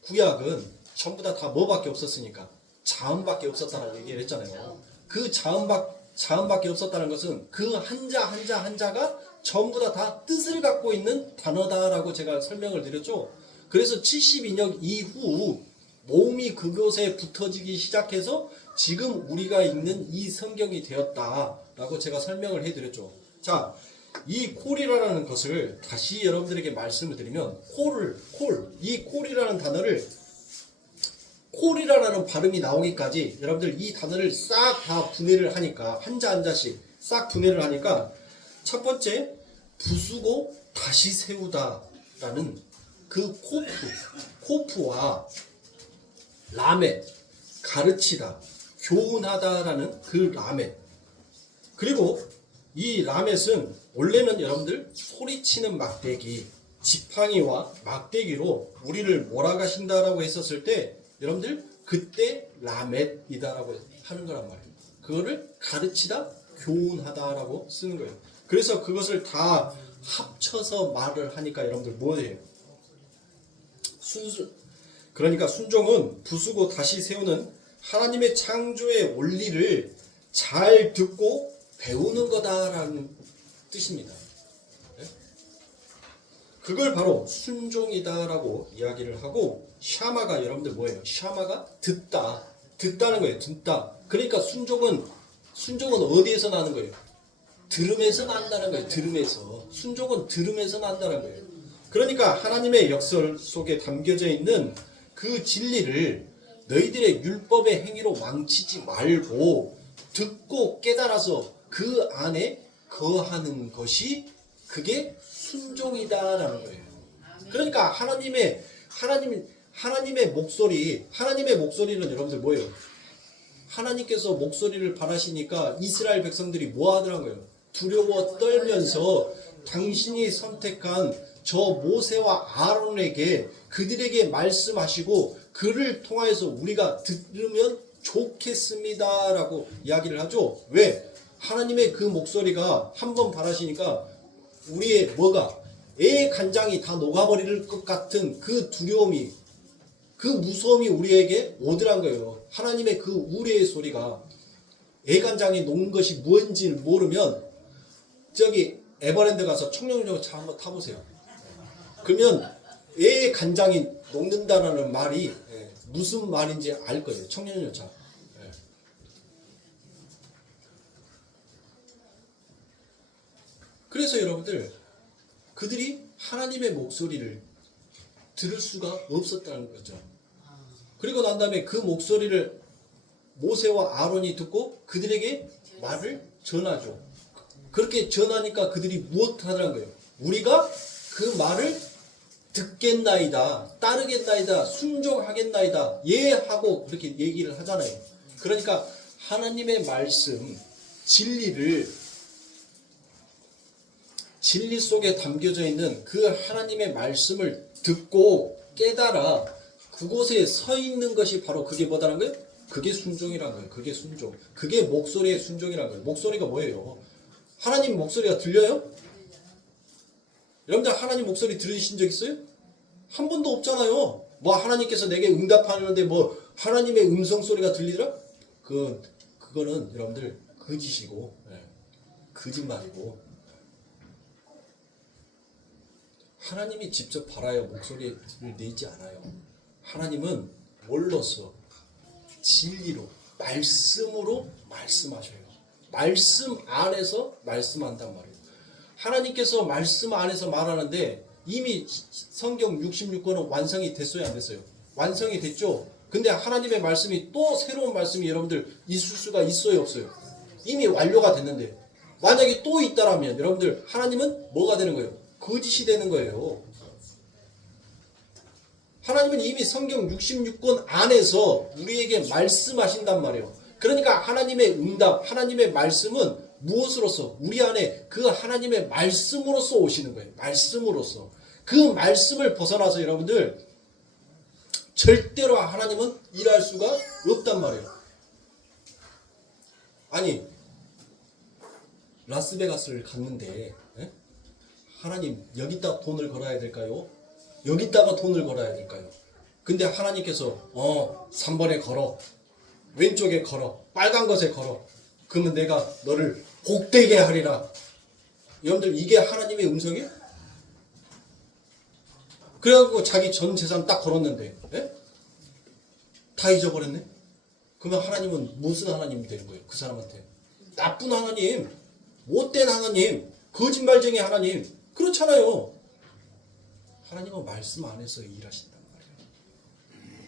구약은 전부 다 뭐밖에 없었으니까 자음밖에 없었다는 얘기를 했잖아요. 그 자음밖에 없었다는 것은 그 한자가 전부 다 뜻을 갖고 있는 단어다라고 제가 설명을 드렸죠. 그래서 72년 이후 모음이 그곳에 붙어지기 시작해서 지금 우리가 읽는 이 성경이 되었다라고 제가 설명을 해드렸죠. 자, 이 콜이라는 것을 다시 여러분들에게 말씀을 드리면 이 콜이라는 단어를, 콜이라는 발음이 나오기까지 여러분들 이 단어를 싹 다 분해를 하니까, 한자씩 싹 분해를 하니까, 첫 번째 부수고 다시 세우다라는 그 코프와 라멧, 가르치다, 교훈하다라는 그 라멧, 그리고 이 라멧은 원래는 여러분들 소리치는 막대기, 지팡이와 막대기로 우리를 몰아가신다라고 했었을 때 여러분들 그때 라멧이다라고 하는 거란 말이에요. 그거를 가르치다, 교훈하다라고 쓰는 거예요. 그래서 그것을 다 합쳐서 말을 하니까 여러분들 뭐예요? 그러니까 순종은 부수고 다시 세우는 하나님의 창조의 원리를 잘 듣고 배우는 거다라는 뜻입니다. 네? 그걸 바로 순종이다라고 이야기를 하고, 샤마가 여러분들 뭐예요? 샤마가 듣다는 거예요. 듣다. 그러니까 순종은 어디에서 나는 거예요? 들음에서 난다는 거예요. 들음에서. 순종은 들음에서 난다는 거예요. 그러니까 하나님의 역설 속에 담겨져 있는 그 진리를 너희들의 율법의 행위로 망치지 말고 듣고 깨달아서 그 안에 거하는 것이 그게 순종이다라는 거예요. 그러니까 하나님의 목소리는 여러분들 뭐예요? 하나님께서 목소리를 바라시니까 이스라엘 백성들이 뭐 하더라고요? 두려워 떨면서 당신이 선택한 저 모세와 아론에게 그들에게 말씀하시고 그를 통하여서 우리가 들으면 좋겠습니다라고 이야기를 하죠. 왜? 하나님의 그 목소리가 한번 바라시니까 우리의 뭐가 애 간장이 다 녹아버릴 것 같은 그 두려움이, 그 무서움이 우리에게 오더란 거예요. 하나님의 그 우레의 소리가, 애 간장이 녹는 것이 뭔지 모르면 저기 에버랜드 가서 청룡열차 한번 타보세요. 그러면 애 간장이 녹는다라는 말이 무슨 말인지 알 거예요. 청룡열차. 그래서 여러분들 그들이 하나님의 목소리를 들을 수가 없었다는 거죠. 그리고 난 다음에 그 목소리를 모세와 아론이 듣고 그들에게 말을 전하죠. 그렇게 전하니까 그들이 무엇 하더란 거예요? 우리가 그 말을 듣겠나이다, 따르겠나이다, 순종하겠나이다, 예 하고 그렇게 얘기를 하잖아요. 그러니까 하나님의 말씀, 진리 속에 담겨져 있는 그 하나님의 말씀을 듣고 깨달아 그곳에 서 있는 것이 바로 그게 뭐다라는 거예요? 그게 순종이라는 거예요. 그게 순종. 그게 목소리의 순종이라는 거예요. 목소리가 뭐예요? 하나님 목소리가 들려요? 여러분들 하나님 목소리 들으신 적 있어요? 한 번도 없잖아요. 뭐 하나님께서 내게 응답하는데 뭐 하나님의 음성 소리가 들리더라? 그거는 여러분들 거짓이고 거짓말이고, 하나님이 직접 바라여 목소리를 내지 않아요. 하나님은 뭘로써? 진리로, 말씀으로 말씀하셔요. 말씀 안에서 말씀한단 말이에요. 하나님께서 말씀 안에서 말하는데 이미 성경 66권은 완성이 됐어요, 안 됐어요? 완성이 됐죠? 근데 하나님의 말씀이 또 새로운 말씀이 여러분들 있을 수가 있어요, 없어요? 이미 완료가 됐는데 만약에 또 있다라면 여러분들 하나님은 뭐가 되는 거예요? 거짓이 되는 거예요. 하나님은 이미 성경 66권 안에서 우리에게 말씀하신단 말이에요. 그러니까 하나님의 응답, 하나님의 말씀은 무엇으로서? 우리 안에 그 하나님의 말씀으로서 오시는 거예요. 말씀으로서. 그 말씀을 벗어나서 여러분들 절대로 하나님은 일할 수가 없단 말이에요. 아니, 라스베가스를 갔는데 하나님 여기다 돈을 걸어야 될까요? 여기다가 돈을 걸어야 될까요? 근데 하나님께서 3번에 걸어, 왼쪽에 걸어, 빨간 것에 걸어, 그러면 내가 너를 복되게 하리라. 여러분들 이게 하나님의 음성이에요? 그래갖고 자기 전 재산 딱 걸었는데 다 잊어버렸네? 그러면 하나님은 무슨 하나님이 되는 거예요? 그 사람한테 나쁜 하나님, 못된 하나님, 거짓말쟁이 하나님, 그렇잖아요. 하나님은 말씀 안에서 일하신단 말이에요.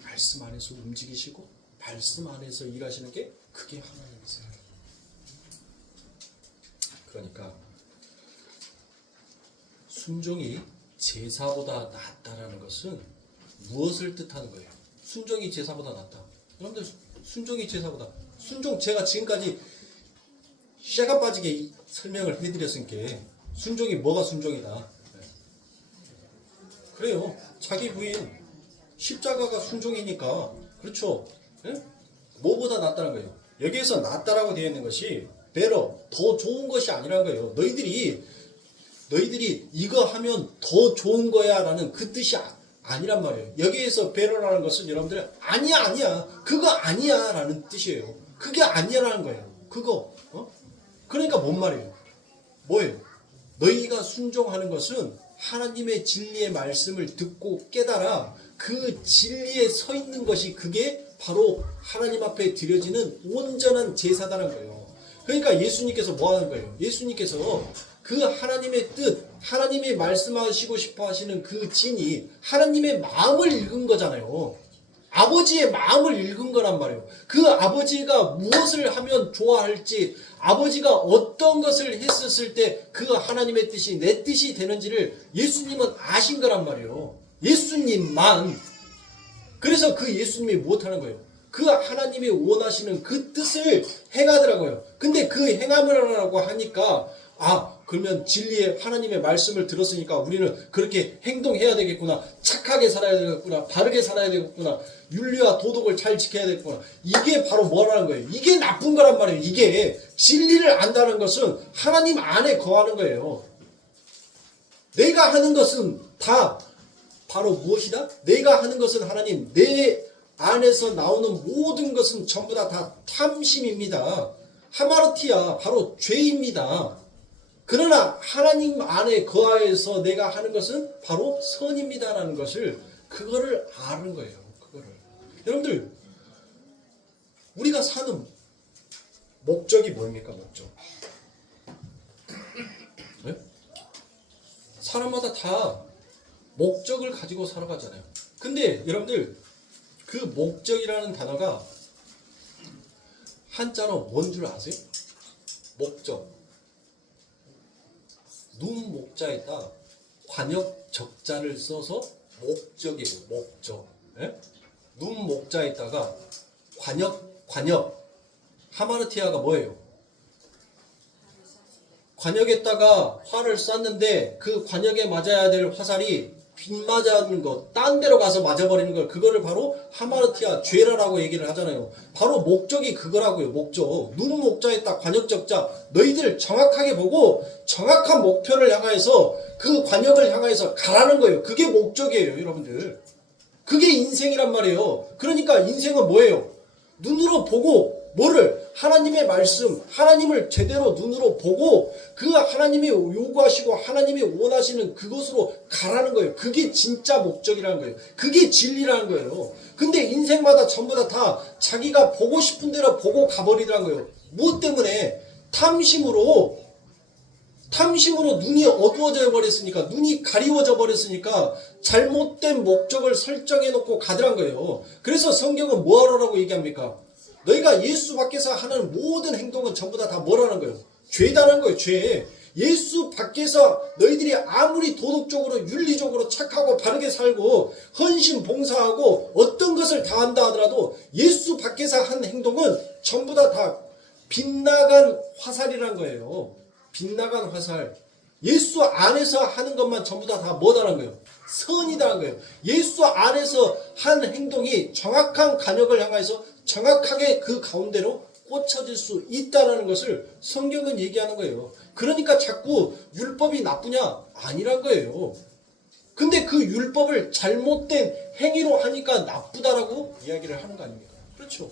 말씀 안에서 움직이시고 말씀 안에서 일하시는 게 그게 하나님이세요. 그러니까 순종이 제사보다 낫다라는 것은 무엇을 뜻하는 거예요? 순종이 제사보다 낫다. 여러분들 순종이 제사보다, 제가 지금까지 쇠가 빠지게 설명을 해드렸으니까 순종이 뭐가 순종이다. 그래요. 자기 부인 십자가가 순종이니까 그렇죠. 예? 뭐보다 낫다는 거예요. 여기에서 낫다라고 되어 있는 것이 better, 더 좋은 것이 아니라는 거예요. 너희들이 이거 하면 더 좋은 거야 라는 그 뜻이 아니란 말이에요. 여기에서 better라는 것은 여러분들 아니야 그거 아니야 라는 뜻이에요. 그게 아니야 라는 거예요. 그거 그러니까 뭔 말이에요? 뭐예요? 너희가 순종하는 것은 하나님의 진리의 말씀을 듣고 깨달아 그 진리에 서 있는 것이 그게 바로 하나님 앞에 드려지는 온전한 제사다는 거예요. 그러니까 예수님께서 뭐 하는 거예요? 예수님께서 그 하나님의 뜻, 하나님이 말씀하시고 싶어 하시는 그 진이 하나님의 마음을 읽은 거잖아요. 아버지의 마음을 읽은 거란 말이에요. 그 아버지가 무엇을 하면 좋아할지, 아버지가 어떤 것을 했었을 때 그 하나님의 뜻이 내 뜻이 되는지를 예수님은 아신 거란 말이에요. 예수님만. 그래서 그 예수님이 못하는 거예요. 그 하나님이 원하시는 그 뜻을 행하더라고요. 근데 그 행함이라고 하니까 그러면 진리의 하나님의 말씀을 들었으니까 우리는 그렇게 행동해야 되겠구나. 착하게 살아야 되겠구나. 바르게 살아야 되겠구나. 윤리와 도덕을 잘 지켜야 되겠구나. 이게 바로 뭐라는 거예요? 이게 나쁜 거란 말이에요. 이게 진리를 안다는 것은 하나님 안에 거하는 거예요. 내가 하는 것은 다 바로 무엇이다? 내가 하는 것은 하나님, 내 안에서 나오는 모든 것은 전부 다 탐심입니다. 하마르티아, 바로 죄입니다. 그러나 하나님 안에 거하여서 내가 하는 것은 바로 선입니다라는 것을 그거를 아는 거예요. 그거를. 여러분들 우리가 사는 목적이 뭡니까? 목적. 네? 사람마다 다 목적을 가지고 살아가잖아요. 근데 여러분들 그 목적이라는 단어가 한자로 뭔 줄 아세요? 목적. 눈 목자에다 관역 적자를 써서 목적이에요. 목적. 예? 눈 목자에다가 관역. 하마르티아가 뭐예요? 관역에다가 활을 쐈는데 그 관역에 맞아야 될 화살이 빗 맞는 것, 딴 데로 가서 맞아버리는 걸, 그거를 바로 하마르티아, 죄라라고 얘기를 하잖아요. 바로 목적이 그거라고요. 목적. 눈 목자에다 관역 적자. 너희들 정확하게 보고 정확한 목표를 향하여서 그 관역을 향하여서 가라는 거예요. 그게 목적이에요, 여러분들. 그게 인생이란 말이에요. 그러니까 인생은 뭐예요? 눈으로 보고 뭐를? 하나님의 말씀, 하나님을 제대로 눈으로 보고 그 하나님이 요구하시고 하나님이 원하시는 그것으로 가라는 거예요. 그게 진짜 목적이라는 거예요. 그게 진리라는 거예요. 근데 인생마다 전부 다 자기가 보고 싶은 대로 보고 가버리더라는 거예요. 무엇 때문에? 탐심으로 눈이 어두워져 버렸으니까, 눈이 가리워져 버렸으니까 잘못된 목적을 설정해 놓고 가더란 거예요. 그래서 성경은 뭐하라고 얘기합니까? 너희가 예수 밖에서 하는 모든 행동은 전부 다 뭐라는 거예요? 죄다라는 거예요. 죄. 예수 밖에서 너희들이 아무리 도덕적으로 윤리적으로 착하고 바르게 살고 헌신 봉사하고 어떤 것을 다 한다 하더라도 예수 밖에서 한 행동은 전부 다 빗나간 화살이란 거예요. 빗나간 화살. 예수 안에서 하는 것만 전부 다 뭐다라는 거예요? 선이다라는 거예요. 예수 안에서 한 행동이 정확한 간역을 향해서 정확하게 그 가운데로 꽂혀질 수 있다는 것을 성경은 얘기하는 거예요. 그러니까 자꾸 율법이 나쁘냐? 아니란 거예요. 근데 그 율법을 잘못된 행위로 하니까 나쁘다라고 이야기를 하는 거 아닙니까? 그렇죠.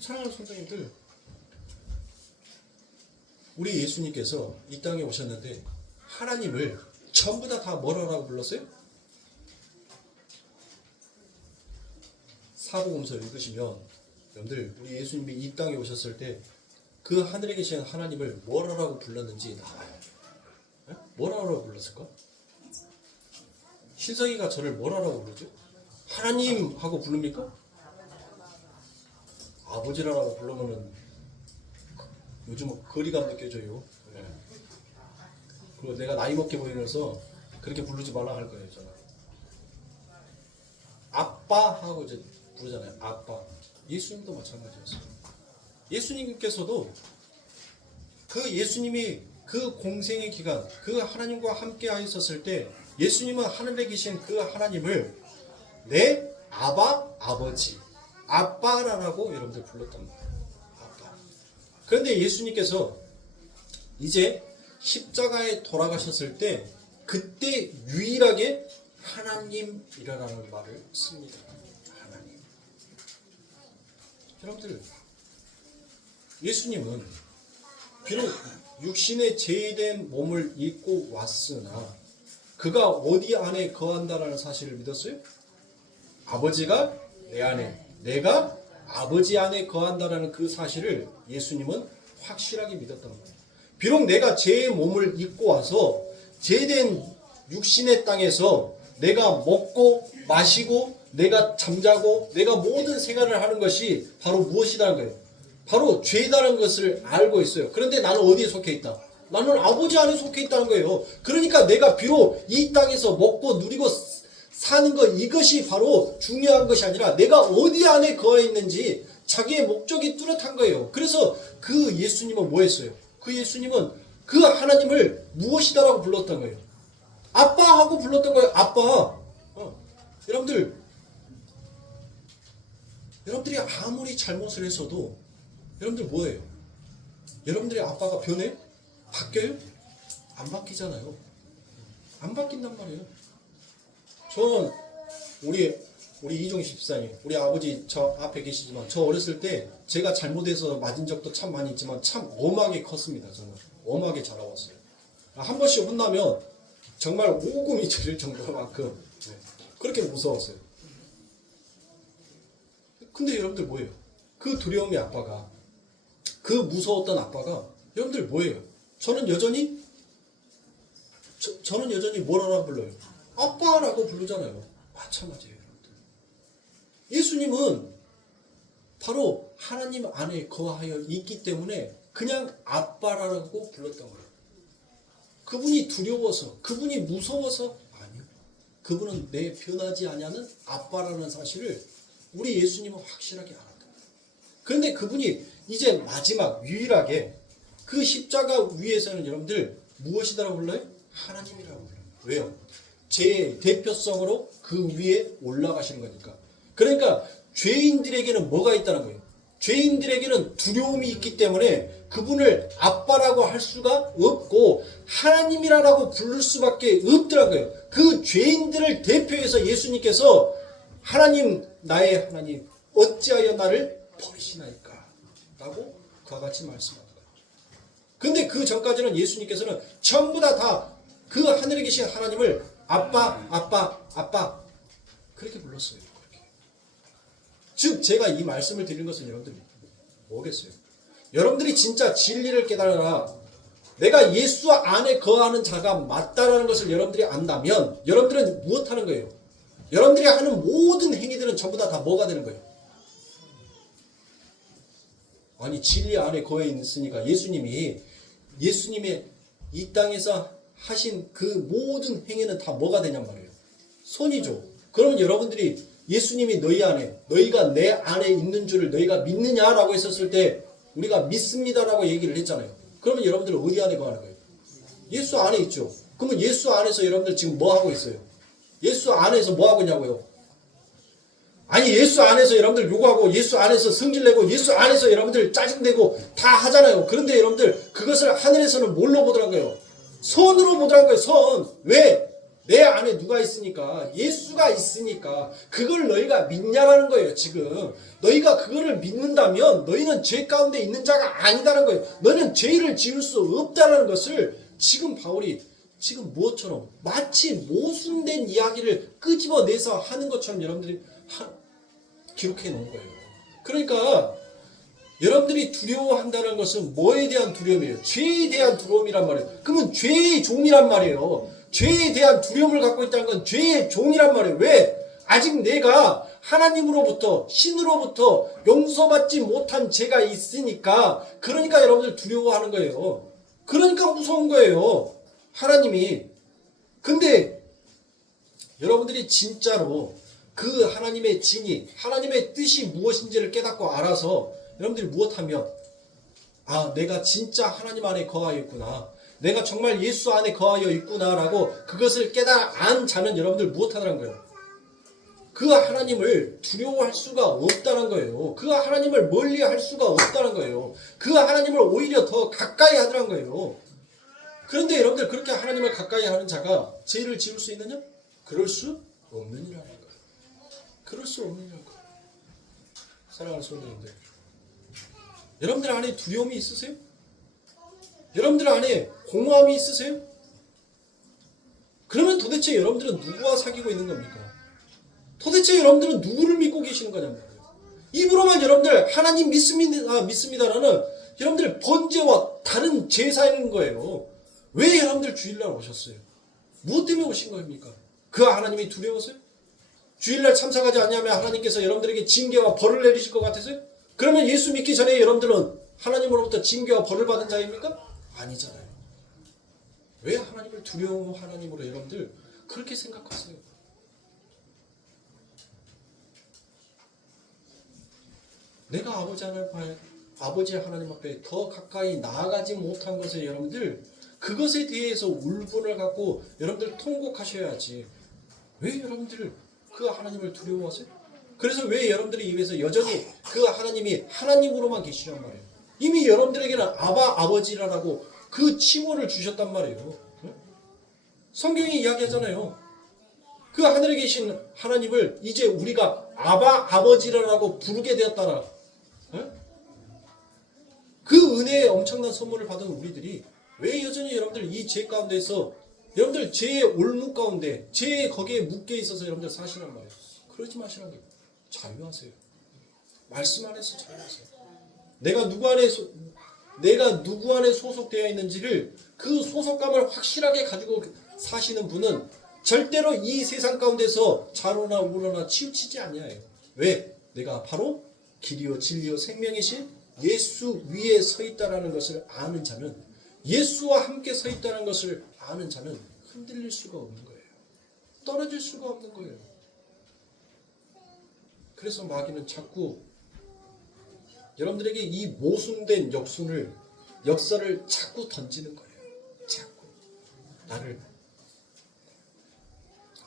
사랑하는 선생님들, 우리 예수님께서 이 땅에 오셨는데 하나님을 전부 다 뭐라고 불렀어요? 사복음서 읽으시면 여러분들 우리 예수님이 이 땅에 오셨을 때 그 하늘에 계신 하나님을 뭐라고 불렀는지 나와요. 네? 뭐라고 불렀을까? 신석이가 저를 뭐라고 부르죠? 하나님 하고 부릅니까? 아버지라고 부르면은 요즘은 거리감 느껴져요. 네. 그리고 내가 나이 먹게 보이면서 그렇게 부르지 말라 할 거예요. 저는 아빠 하고 이제 부르잖아요. 아빠. 예수님도 마찬가지였어요. 예수님께서도 그 예수님이 그 공생의 기간 그 하나님과 함께 하셨을 때 예수님은 하늘에 계신 그 하나님을 내 아버지 아빠라고 여러분들 불렀단 말이에요. 아빠. 그런데 예수님께서 이제 십자가에 돌아가셨을 때 그때 유일하게 하나님이라는 말을 씁니다. 하나님. 여러분들 예수님은 비록 육신의 제의된 몸을 입고 왔으나 그가 어디 안에 거한다라는 사실을 믿었어요? 아버지가 내 안에, 내가 아버지 안에 거한다라는 그 사실을 예수님은 확실하게 믿었던 거예요. 비록 내가 제 몸을 입고 와서 제된 육신의 땅에서 내가 먹고 마시고 내가 잠자고 내가 모든 생활을 하는 것이 바로 무엇이라는 거예요? 바로 죄다라는 것을 알고 있어요. 그런데 나는 어디에 속해 있다? 나는 아버지 안에 속해 있다는 거예요. 그러니까 내가 비록 이 땅에서 먹고 누리고 사는 것 이것이 바로 중요한 것이 아니라 내가 어디 안에 거해 있는지 자기의 목적이 뚜렷한 거예요. 그래서 그 예수님은 뭐 했어요? 그 예수님은 그 하나님을 무엇이다라고 불렀던 거예요? 아빠하고 불렀던 거예요. 아빠. 여러분들이 아무리 잘못을 했어도 여러분들 뭐예요? 여러분들의 아빠가 변해요? 바뀌어요? 안 바뀌잖아요. 안 바뀐단 말이에요. 저는 우리 이종식 집사님, 우리 아버지 저 앞에 계시지만 저 어렸을 때 제가 잘못해서 맞은 적도 참 많이 있지만 참 엄하게 컸습니다. 저는 엄하게 자라왔어요. 한 번씩 혼나면 정말 오금이 저릴 정도만큼 그렇게 무서웠어요. 근데 여러분들 뭐예요? 그 두려움의 아빠가 그 무서웠던 아빠가 여러분들 뭐예요? 저는 여전히 뭐라고 불러요? 아빠라고 부르잖아요. 마찬가지예요, 여러분들. 예수님은 바로 하나님 안에 거하여 있기 때문에 그냥 아빠라고 불렀던 거예요. 그분이 두려워서, 그분이 무서워서 아니요. 그분은 내 변하지 아니하는 아빠라는 사실을 우리 예수님은 확실하게 알았다. 그런데 그분이 이제 마지막 유일하게 그 십자가 위에서는 여러분들 무엇이라고 불러요? 하나님이라고 불러요. 왜요? 제 대표성으로 그 위에 올라가시는 거니까. 그러니까 죄인들에게는 뭐가 있다는 거예요? 죄인들에게는 두려움이 있기 때문에 그분을 아빠라고 할 수가 없고 하나님이라고 부를 수밖에 없더라는 거예요. 그 죄인들을 대표해서 예수님께서 하나님, 나의 하나님, 어찌하여 나를 버리시나이까? 라고 그와 같이 말씀합니다. 근데 그 전까지는 예수님께서는 전부 다 그 하늘에 계신 하나님을 아빠, 아빠, 아빠 그렇게 불렀어요. 그렇게. 즉 제가 이 말씀을 드리는 것은 여러분들이 뭐겠어요? 여러분들이 진짜 진리를 깨달아라. 내가 예수 안에 거하는 자가 맞다라는 것을 여러분들이 안다면 여러분들은 무엇하는 거예요? 여러분들이 하는 모든 행위들은 전부 다 뭐가 되는 거예요? 아니 진리 안에 거해 있으니까 예수님의 이 땅에서 하신 그 모든 행위는 다 뭐가 되냔 말이에요. 손이죠. 그러면 여러분들이 예수님이 너희 안에, 너희가 내 안에 있는 줄을 너희가 믿느냐라고 했었을 때 우리가 믿습니다라고 얘기를 했잖아요. 그러면 여러분들은 어디 안에 거하는 거예요? 예수 안에 있죠. 그러면 예수 안에서 여러분들 지금 뭐 하고 있어요? 예수 안에서 뭐 하고 있냐고요? 아니 예수 안에서 여러분들 요구하고 예수 안에서 성질내고 예수 안에서 여러분들 짜증내고 다 하잖아요. 그런데 여러분들 그것을 하늘에서는 뭘로 보더란 거예요? 선으로 보더란 거예요. 선. 왜? 내 안에 누가 있으니까? 예수가 있으니까. 그걸 너희가 믿냐라는 거예요. 지금 너희가 그거를 믿는다면 너희는 죄 가운데 있는 자가 아니다라는 거예요. 너는 죄를 지을 수 없다라는 것을 지금 바울이 지금 무엇처럼 마치 모순된 이야기를 끄집어내서 하는 것처럼 여러분들이 기록해 놓은 거예요. 그러니까 여러분들이 두려워한다는 것은 뭐에 대한 두려움이에요? 죄에 대한 두려움이란 말이에요. 그러면 죄의 종이란 말이에요. 죄에 대한 두려움을 갖고 있다는 건 죄의 종이란 말이에요. 왜? 아직 내가 하나님으로부터 신으로부터 용서받지 못한 죄가 있으니까 그러니까 여러분들 두려워하는 거예요. 그러니까 무서운 거예요. 하나님이. 근데 여러분들이 진짜로 그 하나님의 진이 하나님의 뜻이 무엇인지를 깨닫고 알아서 여러분들이 무엇하면 아, 내가 진짜 하나님 안에 거하여 있구나, 내가 정말 예수 안에 거하여 있구나라고 그것을 깨달아 안 자는 여러분들 무엇하라는 거예요? 그 하나님을 두려워할 수가 없다는 거예요. 그 하나님을 멀리할 수가 없다는 거예요. 그 하나님을 오히려 더 가까이 하더란 거예요. 그런데 여러분들 그렇게 하나님을 가까이 하는 자가 죄를 지을 수 있느냐? 그럴 수 없느니라는 거예요. 그럴 수 없느니라는 거예요. 사랑하는 성도님들, 여러분들 안에 두려움이 있으세요? 여러분들 안에 공허함이 있으세요? 그러면 도대체 여러분들은 누구와 사귀고 있는 겁니까? 도대체 여러분들은 누구를 믿고 계시는 거냐는 거예요. 입으로만 여러분들 하나님 믿습니다라는 여러분들 번제와 다른 제사인 거예요. 왜 여러분들 주일날 오셨어요? 무엇 때문에 오신 겁니까? 그 하나님이 두려워서요? 주일날 참석하지 않냐면 하나님께서 여러분들에게 징계와 벌을 내리실 것 같아서요? 그러면 예수 믿기 전에 여러분들은 하나님으로부터 징계와 벌을 받은 자입니까? 아니잖아요. 왜 하나님을 두려운 하나님으로 여러분들 그렇게 생각하세요? 내가 아버지 하나님 앞에 더 가까이 나아가지 못한 것에 여러분들 그것에 대해서 울분을 갖고 여러분들 통곡하셔야지. 왜 여러분들 그 하나님을 두려워하세요? 그래서 왜 여러분들의 입에서 여전히 그 하나님이 하나님으로만 계시란 말이에요. 이미 여러분들에게는 아버지라고 그 칭호를 주셨단 말이에요. 성경이 이야기하잖아요. 그 하늘에 계신 하나님을 이제 우리가 아버지라고 부르게 되었다라. 그 은혜의 엄청난 선물을 받은 우리들이 왜 여전히 여러분들 이 죄 가운데서 여러분들 죄의 올무 가운데 죄의 거기에 묶여 있어서 여러분들 사시란 말이에요. 그러지 마시라는 거예요. 자유하세요. 말씀 안에서 자유하세요. 내가 누구 안에 소속되어 있는지를 그 소속감을 확실하게 가지고 사시는 분은 절대로 이 세상 가운데서 좌로나 우로나 치우치지 아니하요. 왜? 내가 바로 길이요 진리요 생명이신 예수 위에 서 있다라는 것을 아는 자는, 예수와 함께 서 있다는 것을 아는 자는 흔들릴 수가 없는 거예요. 떨어질 수가 없는 거예요. 그래서 마귀는 자꾸 여러분들에게 이 모순된 역설을 자꾸 던지는 거예요. 자꾸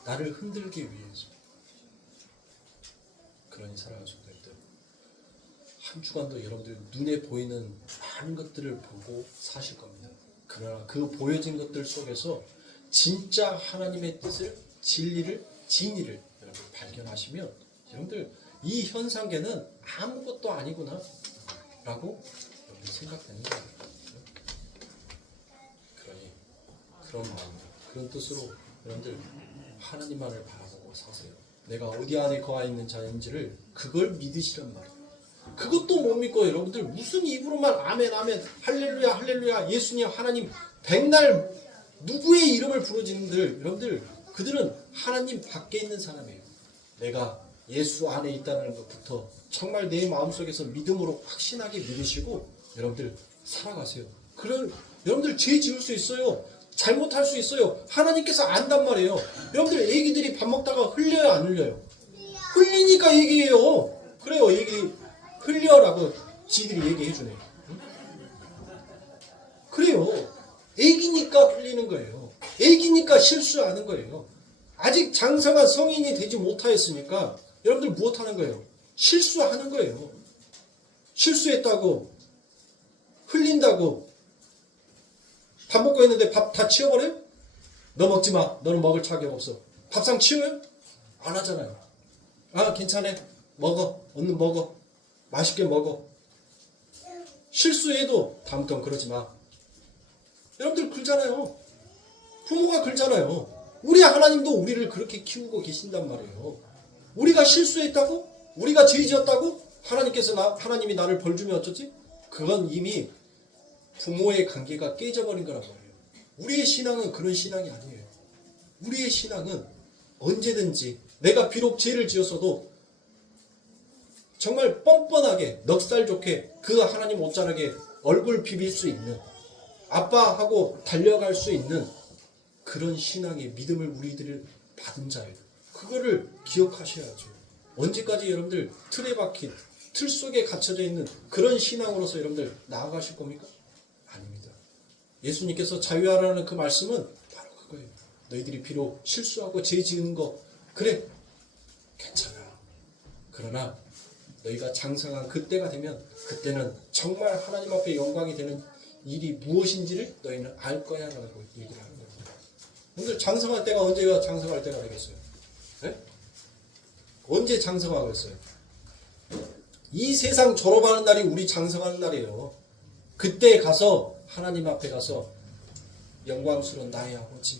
나를 흔들기 위해서. 그러니 사랑하는 성도님들, 한 주간도 여러분들 눈에 보이는 많은 것들을 보고 사실 겁니다. 그러나 그 보여진 것들 속에서 진짜 하나님의 뜻을, 진리를 여러분 발견하시면 여러분들 이 현상계는 아무것도 아니구나 라고 여러분 생각되는 거예요. 그러니 그런 마음, 그런 뜻으로 여러분들 하나님만을 바라보고 사세요. 내가 어디 안에 거하 있는 자인지를 그걸 믿으시란 말이에요. 그것도 못 믿고 여러분들 무슨 입으로만 아멘 아멘 할렐루야 할렐루야 예수님 하나님 백날 누구의 이름을 부르짖는들 여러분들 그들은 하나님 밖에 있는 사람이에요. 내가 예수 안에 있다는 것부터 정말 내 마음속에서 믿음으로 확신하게 믿으시고 여러분들 살아가세요. 그런 여러분들 죄 지을 수 있어요. 잘못할 수 있어요. 하나님께서 안단 말이에요. 여러분들 애기들이 밥 먹다가 흘려요 안 흘려요? 흘리니까 얘기해요. 그래요. 애기 흘려라고 지들이 얘기해 주네요. 그래요. 애기니까 흘리는 거예요. 애기니까 실수하는 거예요. 아직 장성한 성인이 되지 못하였으니까 여러분들 무엇하는 거예요? 실수하는 거예요. 실수했다고 흘린다고 밥 먹고 있는데 밥 다 치워버려요? 너 먹지 마. 너는 먹을 자격 없어. 밥상 치워요? 안 하잖아요. 아 괜찮아. 먹어. 얼른 먹어. 맛있게 먹어. 실수해도 다음부터는 그러지 마. 여러분들 그러잖아요. 부모가 그러잖아요. 우리 하나님도 우리를 그렇게 키우고 계신단 말이에요. 우리가 실수했다고? 우리가 죄 지었다고? 하나님이 나를 벌 주면 어쩌지? 그건 이미 부모의 관계가 깨져버린 거란 말이에요. 우리의 신앙은 그런 신앙이 아니에요. 우리의 신앙은 언제든지 내가 비록 죄를 지었어도 정말 뻔뻔하게 넉살 좋게 그 하나님 옷자락에 얼굴 비빌 수 있는 아빠하고 달려갈 수 있는 그런 신앙의 믿음을 우리들을 받은 자예요. 그거를 기억하셔야죠. 언제까지 여러분들 틀에 박힌 틀 속에 갇혀져 있는 그런 신앙으로서 여러분들 나아가실 겁니까? 아닙니다. 예수님께서 자유하라는 그 말씀은 바로 그거예요. 너희들이 비록 실수하고 죄 지은 거 그래 괜찮아. 그러나 너희가 장성한 그때가 되면 그때는 정말 하나님 앞에 영광이 되는 일이 무엇인지를 너희는 알 거야 라고 얘기를 하는 거예요. 오늘 장성할 때가 언제가 장성할 때가 되겠어요? 네? 언제 장성하겠어요? 이 세상 졸업하는 날이 우리 장성하는 날이에요. 그때 가서 하나님 앞에 가서 영광스러운 나의 아버지,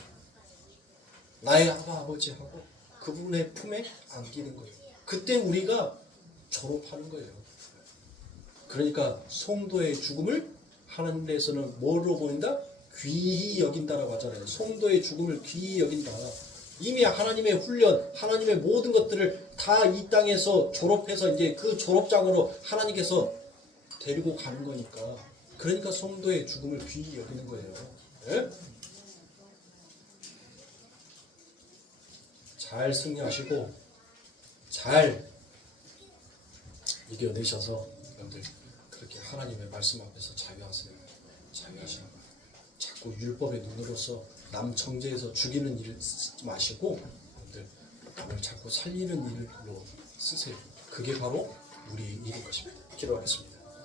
나의 아버지하고 그분의 품에 안기는 거예요. 그때 우리가 졸업하는 거예요. 그러니까 성도의 죽음을 하나님께서는 뭐로 보인다? 귀히 여긴다라고 하잖아요. 성도의 죽음을 귀히 여긴다. 이미 하나님의 훈련, 하나님의 모든 것들을 다 이 땅에서 졸업해서 이제 그 졸업장으로 하나님께서 데리고 가는 거니까. 그러니까 성도의 죽음을 귀히 여기는 거예요. 네? 잘 승리하시고 잘 이겨내셔서 여러분들 그렇게 하나님의 말씀 앞에서 자유하세요. 자유하시는 거예요. 자꾸 율법의 눈으로서 남 정죄해서 죽이는 일을 쓰지 마시고 여러분들 남을 자꾸 살리는 일로 쓰세요. 그게 바로 우리의 일인 것입니다. 기도하겠습니다.